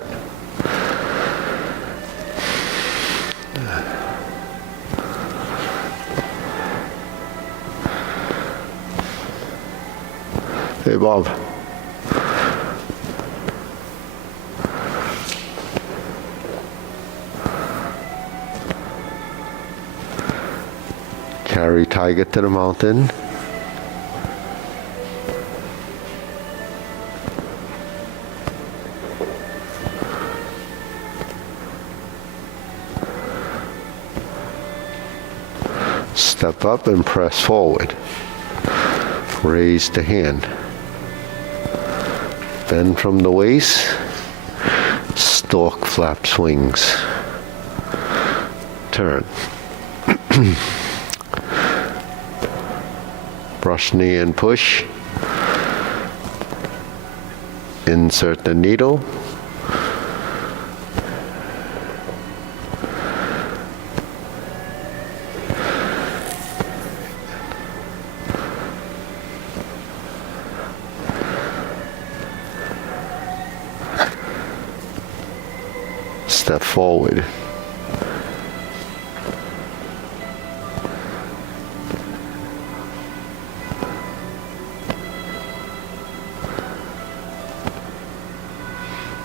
Hey, Bob. Carry tiger to the mountain. Step up and press forward. Raise the hand. Bend from the waist. Stork flaps wings. Turn. Brush knee and push. Insert the needle. Step forward.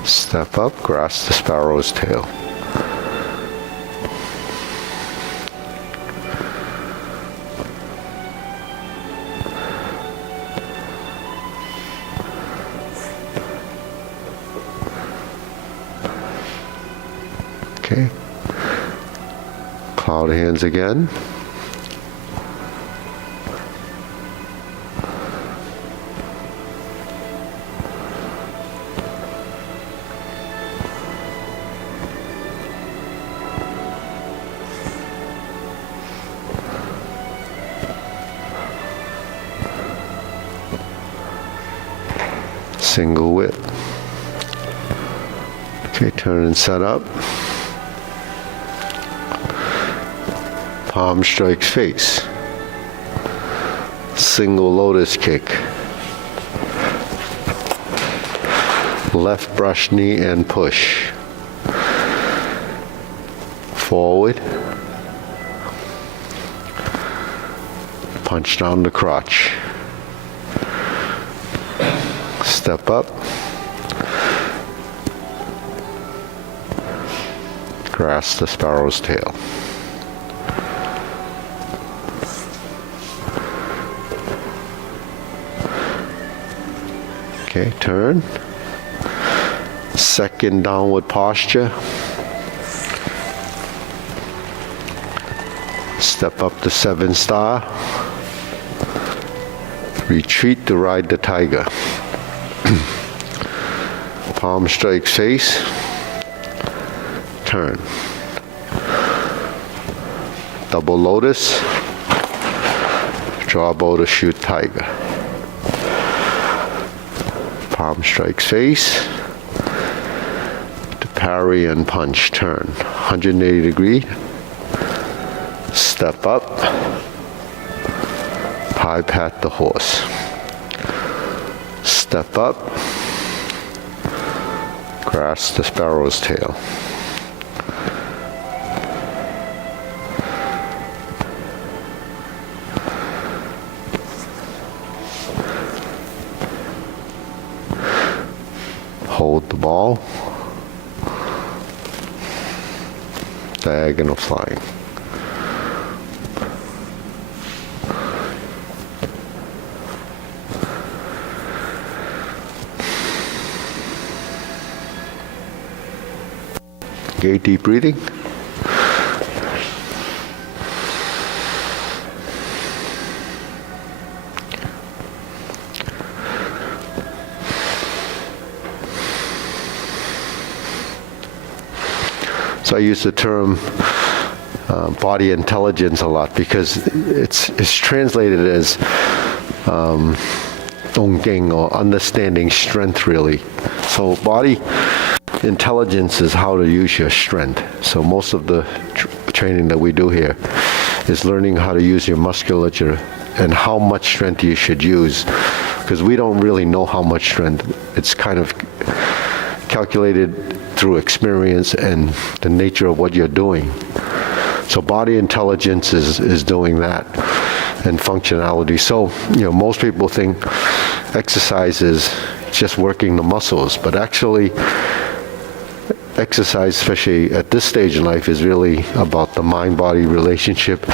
Step up, grasp the sparrow's tail. Okay. Cloud hands again. Single whip. Okay, turn and set up. Palm strikes face. Single lotus kick. Left brush knee and push. Forward. Punch down the crotch. Step up. grasp the sparrow's tail. Okay, turn. Second downward posture. Step up to 7 star. Retreat to ride the tiger. Palm strikes face. Turn. Double lotus. Draw bow to shoot tiger. Palm strikes face. To parry and punch. Turn. 180 degree. Step up. High pat the horse. Step up. Grasp the sparrow's tail. Hold the ball. Diagonal flying. Okay, deep breathing. So I use the term body intelligence a lot because it's translated as donggeng, or understanding strength, really. So body intelligence is how to use your strength. So most of the training that we do here is learning how to use your musculature and how much strength you should use, because we don't really know how much strength. It's kind of calculated through experience and the nature of what you're doing. So body intelligence is doing that, and functionality. So, most people think exercise is just working the muscles, but actually exercise, especially at this stage in life, is really about the mind-body relationship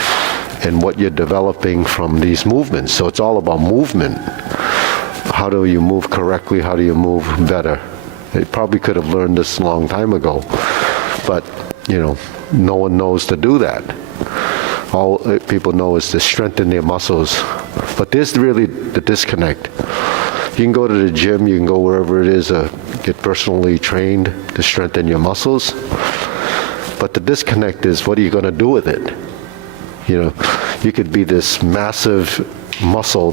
and what you're developing from these movements. So it's all about movement. How do you move correctly? How do you move better? They probably could have learned this a long time ago, but no one knows to do that. All people know is to strengthen their muscles, but there's really the disconnect. You can go to the gym, you can go wherever it is, get personally trained to strengthen your muscles, but the disconnect is, what are you going to do with it? You could be this massive muscle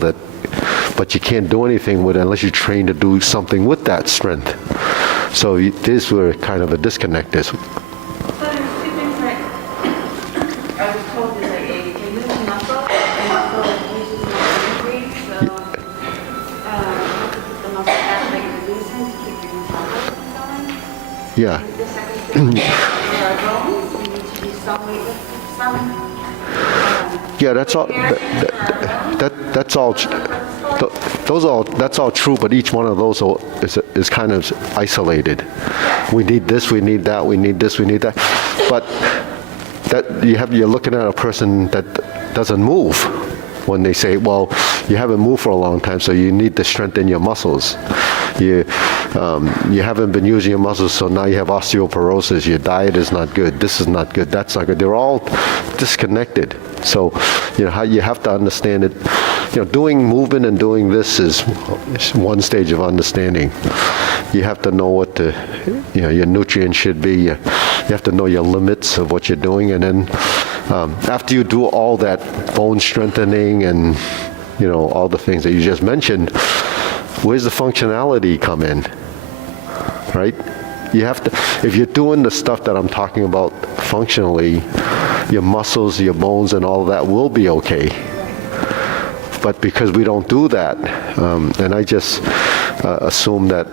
but you can't do anything with it unless you train to do something with that strength. So this is where kind of a disconnect is. So there's two things that I was told is that you can lose muscle, and muscle uses muscle memory, so you have to keep the muscle that way you loosen to keep your muscles from going. Yeah. And the second thing, there are bones, you need to do some weightlifting, some. Yeah, that's all. That's all. That's all true. But each one of those is kind of isolated. We need this. We need that. We need this. We need that. But you're looking at a person that doesn't move when they say, well, you haven't moved for a long time, so you need to strengthen your muscles. You haven't been using your muscles, so now you have osteoporosis. Your diet is not good. This is not good. That's not good. They're all disconnected. So, how you have to understand it. Doing movement and doing this is one stage of understanding. You have to know what your nutrients should be. You have to know your limits of what you're doing, and then after you do all that bone strengthening and all the things that you just mentioned, where's the functionality come in, right? You have to, if you're doing the stuff that I'm talking about functionally, your muscles, your bones, and all of that will be okay. But because we don't do that, and I just assume that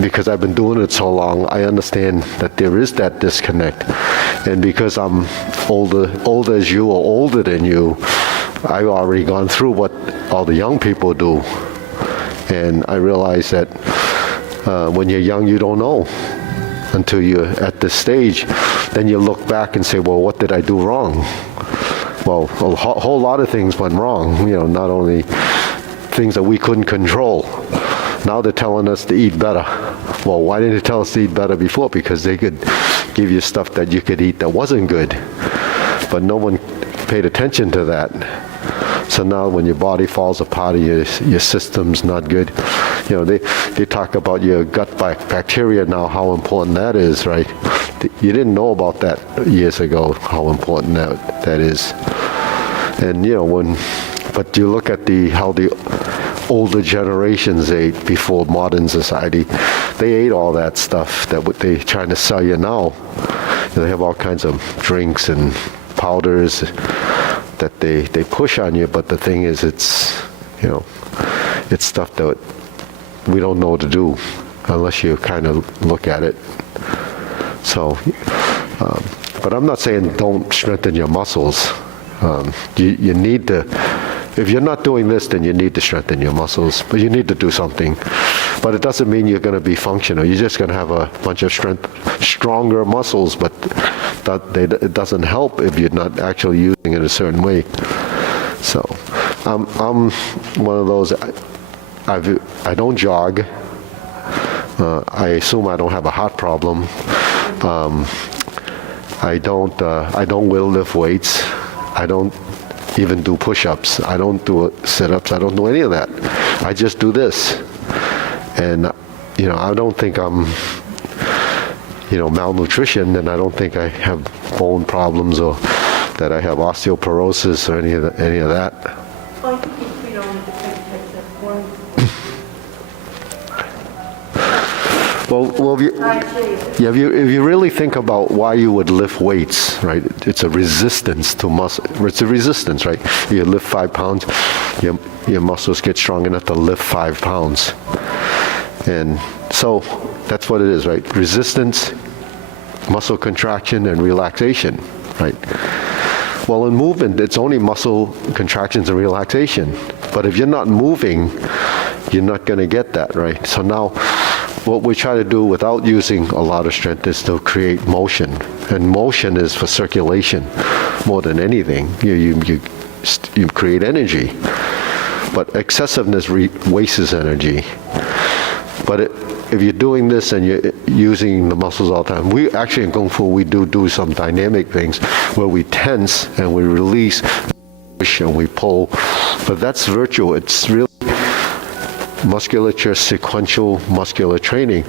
because I've been doing it so long, I understand that there is that disconnect. And because I'm older as you or older than you, I've already gone through what all the young people do. And I realize that when you're young, you don't know. until you're at this stage. Then you look back and say, well, what did I do wrong? Well, a whole lot of things went wrong, not only things that we couldn't control. Now they're telling us to eat better. Well, why didn't they tell us to eat better before? Because they could give you stuff that you could eat that wasn't good. But no one paid attention to that. So now when your body falls apart, your system's not good. They talk about your gut bacteria now, how important that is, right? You didn't know about that years ago, how important that is. And but you look at how the older generations ate before modern society. They ate all that stuff that what they're trying to sell you now. They have all kinds of drinks and powders that they push on you, but the thing is, it's stuff that we don't know what to do unless you kind of look at it. So, but I'm not saying don't strengthen your muscles. You need to, if you're not doing this, then you need to strengthen your muscles, but you need to do something. But it doesn't mean you're going to be functional. You're just going to have a bunch of stronger muscles, but it doesn't help if you're not actually using it a certain way. So I'm one of those, I don't jog. I assume I don't have a heart problem. I don't lift weights. I don't even do push-ups. I don't do sit-ups. I don't do any of that. I just do this. And, I don't think I'm, malnutrition, and I don't think I have bone problems or that I have osteoporosis or any of that. Well, I think you treat all the different types of forms. Well, if you really think about why you would lift weights, right? It's a resistance to muscle. It's a resistance, right? You lift 5 pounds, your muscles get strong enough to lift 5 pounds. And so that's what it is, right? Resistance, muscle contraction, and relaxation, right? Well, in movement, it's only muscle contractions and relaxation. But if you're not moving, you're not going to get that, right? So now, what we try to do without using a lot of strength is to create motion. And motion is for circulation more than anything. You create energy. But excessiveness wastes energy. But if you're doing this and you're using the muscles all the time, we actually in Kung Fu, we do some dynamic things where we tense and we release, push and we pull. But that's virtual. It's really musculature, sequential muscular training.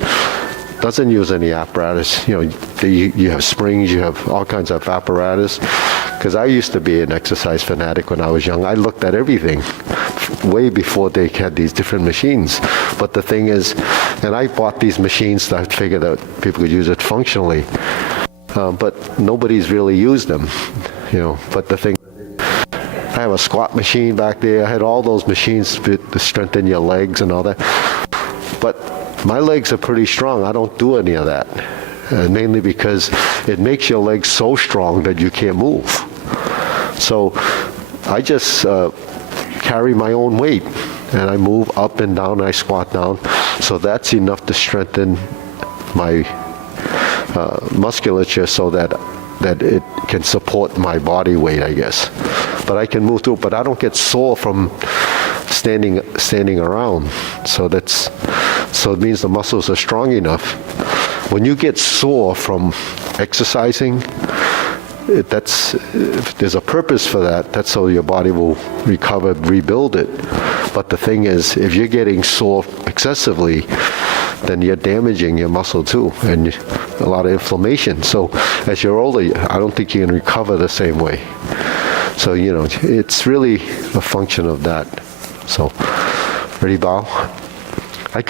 Doesn't use any apparatus. You have springs, you have all kinds of apparatus. Because I used to be an exercise fanatic when I was young. I looked at everything way before they had these different machines. But the thing is, and I bought these machines that I figured that people could use it functionally. But nobody's really used them, But the thing, I have a squat machine back there. I had all those machines to strengthen your legs and all that. But my legs are pretty strong. I don't do any of that. Mainly because it makes your legs so strong that you can't move. So I just carry my own weight and I move up and down, and I squat down. So that's enough to strengthen my musculature so that it can support my body weight, I guess. But I can move through, but I don't get sore from standing around. So it means the muscles are strong enough. When you get sore from exercising, there's a purpose for that. That's so your body will recover, rebuild it. But the thing is, if you're getting sore excessively, then you're damaging your muscle too, and a lot of inflammation. So as you're older, I don't think you can recover the same way. So, it's really a function of that. So, ready, Bao? I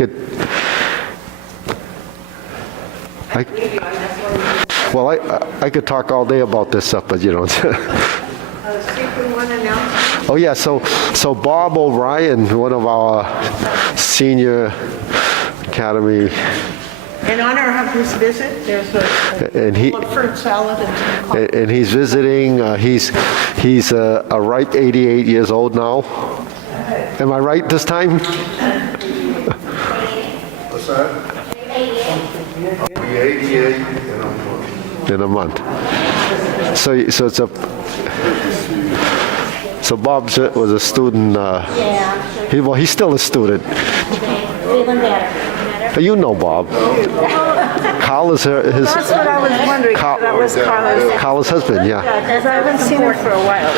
could talk all day about this stuff, but Oh yeah, so Bob O'Brien, one of our senior academy. In honor of his visit, there's a fruit salad and some coffee. And he's visiting. He's a ripe 88 years old now. Am I right this time? What's that? Be 88 in a month. in a month. So it's a. So Bob was a student. He's still a student. Even better. You know Bob. Carl is his. That's what I was wondering, that was Carlos. Carla's husband, yeah. Because I haven't seen him for a while.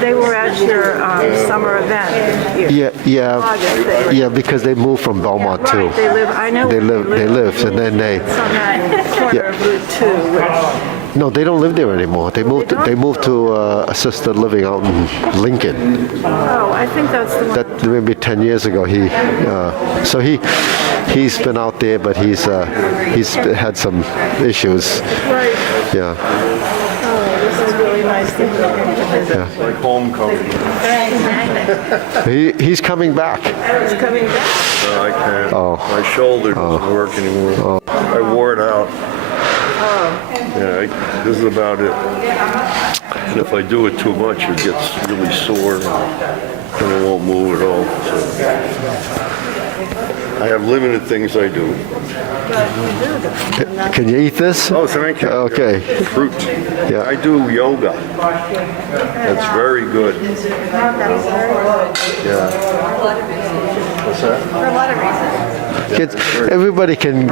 They were at your summer event here. Yeah, because they moved from Belmont too. Right, they live, I know. They lived, and then they. It's on that corner of Route 2. No, they don't live there anymore. They moved. They moved to assisted living out in Lincoln. Oh, I think that's the one. That maybe 10 years ago. He's been out there, but he's had some issues. Right. Yeah. Oh, this is really nice to visit. It's like homecoming. He's coming back. It's coming back. I can't. My shoulder doesn't work anymore. I wore it out. Yeah, this is about it. And if I do it too much, it gets really sore and it won't move at all. So I have limited things I do. Can you eat this? Oh, thank you. Okay. Fruit. Yeah. I do yoga. That's very good. Yeah. What's that? For a lot of reasons. Kids, everybody can.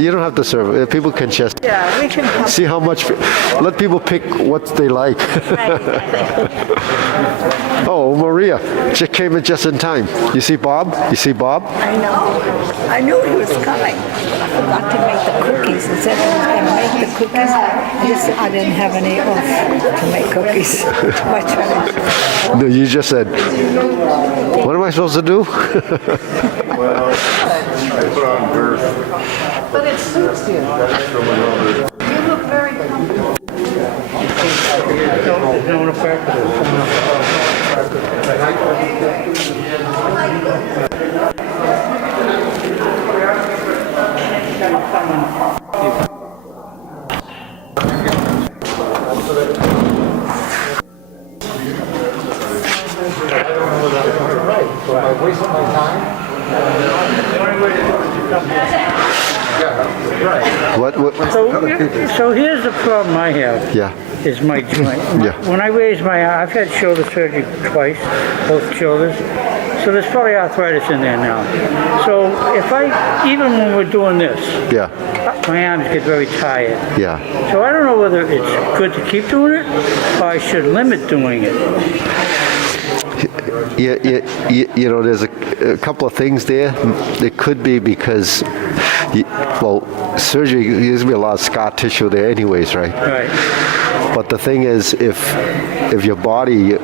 You don't have to serve. People can just Yeah, we can help. see how much. Let people pick what they like. Oh, Maria, she came in just in time. You see Bob? You see Bob? I know. I knew he was coming. I forgot to make the cookies. It said I was going to make the cookies. I didn't have any oomph to make cookies. Too much energy. No, you just said. What am I supposed to do? Well, I put on girth. But it suits you. That's from another. You look very comfortable. What? So here's the problem I have. Yeah. Is my joint. Yeah. When I raise my arm, I've had shoulder surgery twice, both shoulders. So there's probably arthritis in there now. So if even when we're doing this, Yeah. my arms get very tired. Yeah. So I don't know whether it's good to keep doing it or I should limit doing it. You know, there's a couple of things there. It could be because, surgery, there's going to be a lot of scar tissue there anyways, right? Right. But the thing is, if your body,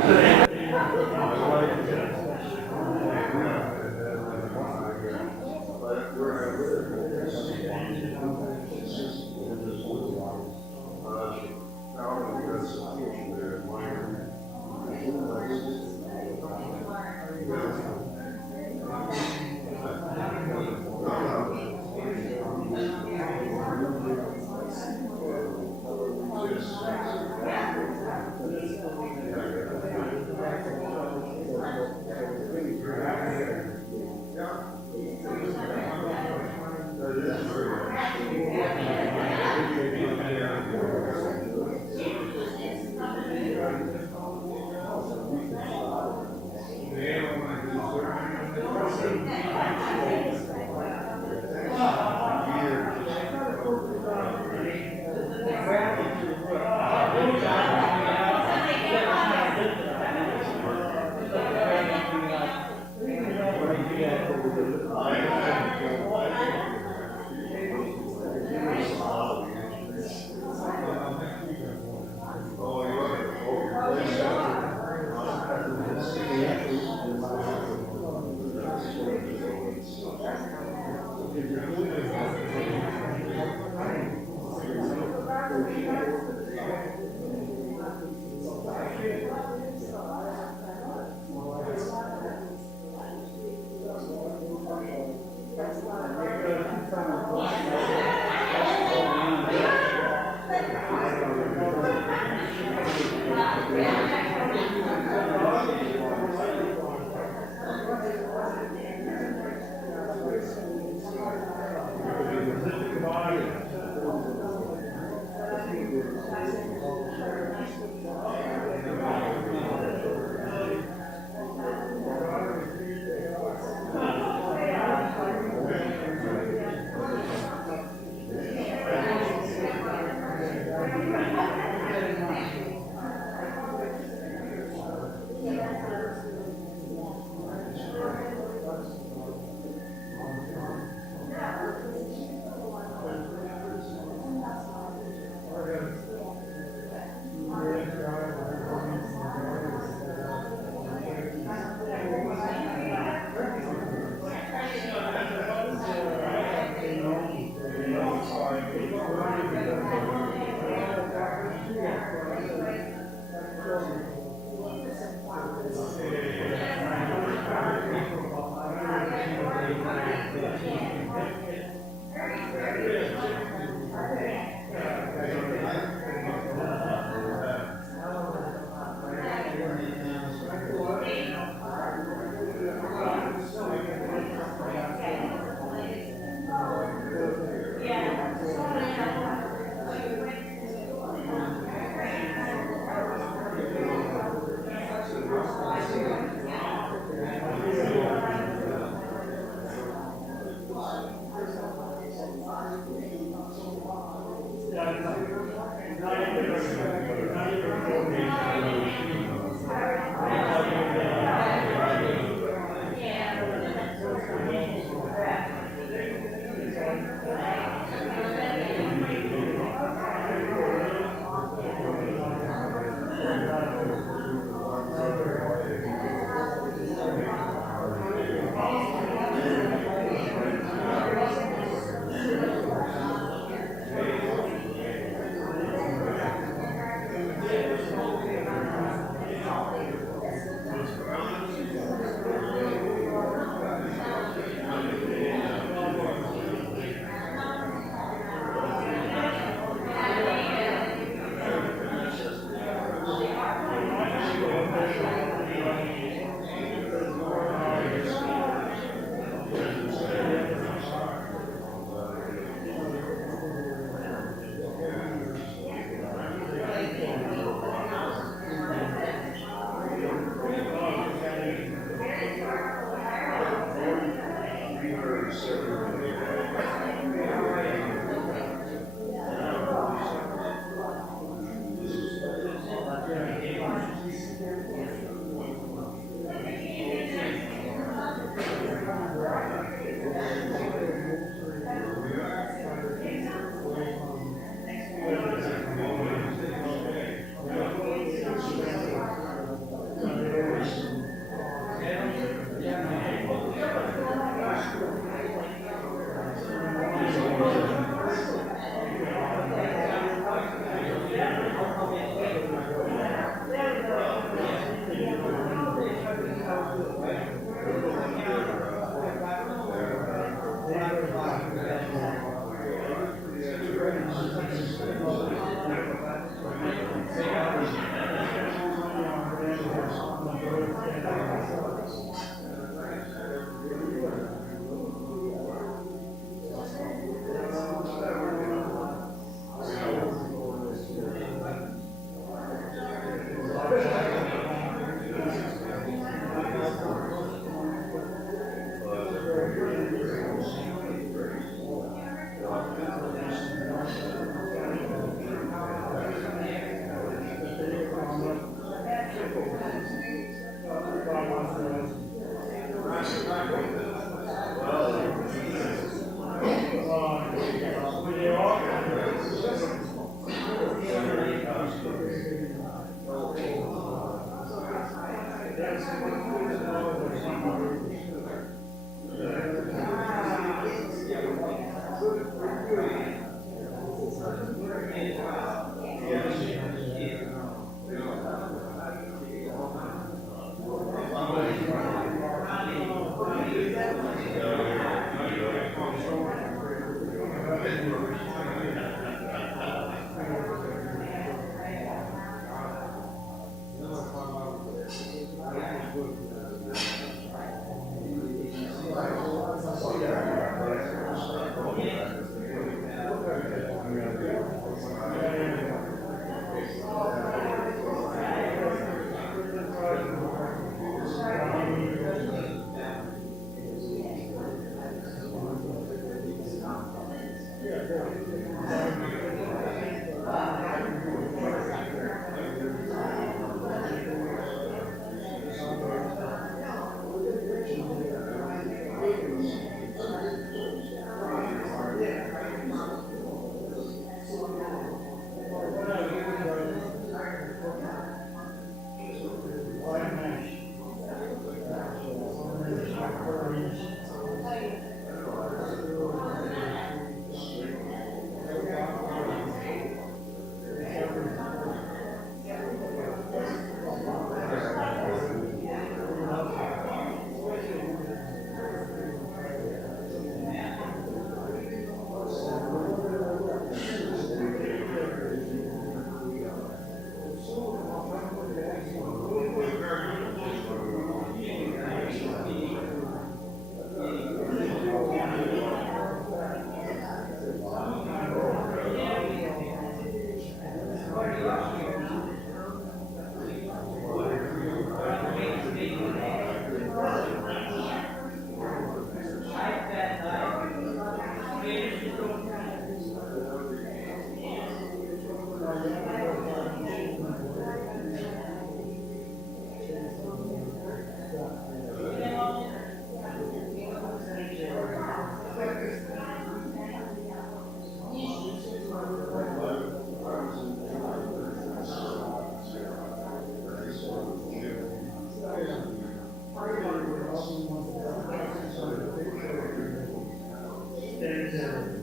Stand there.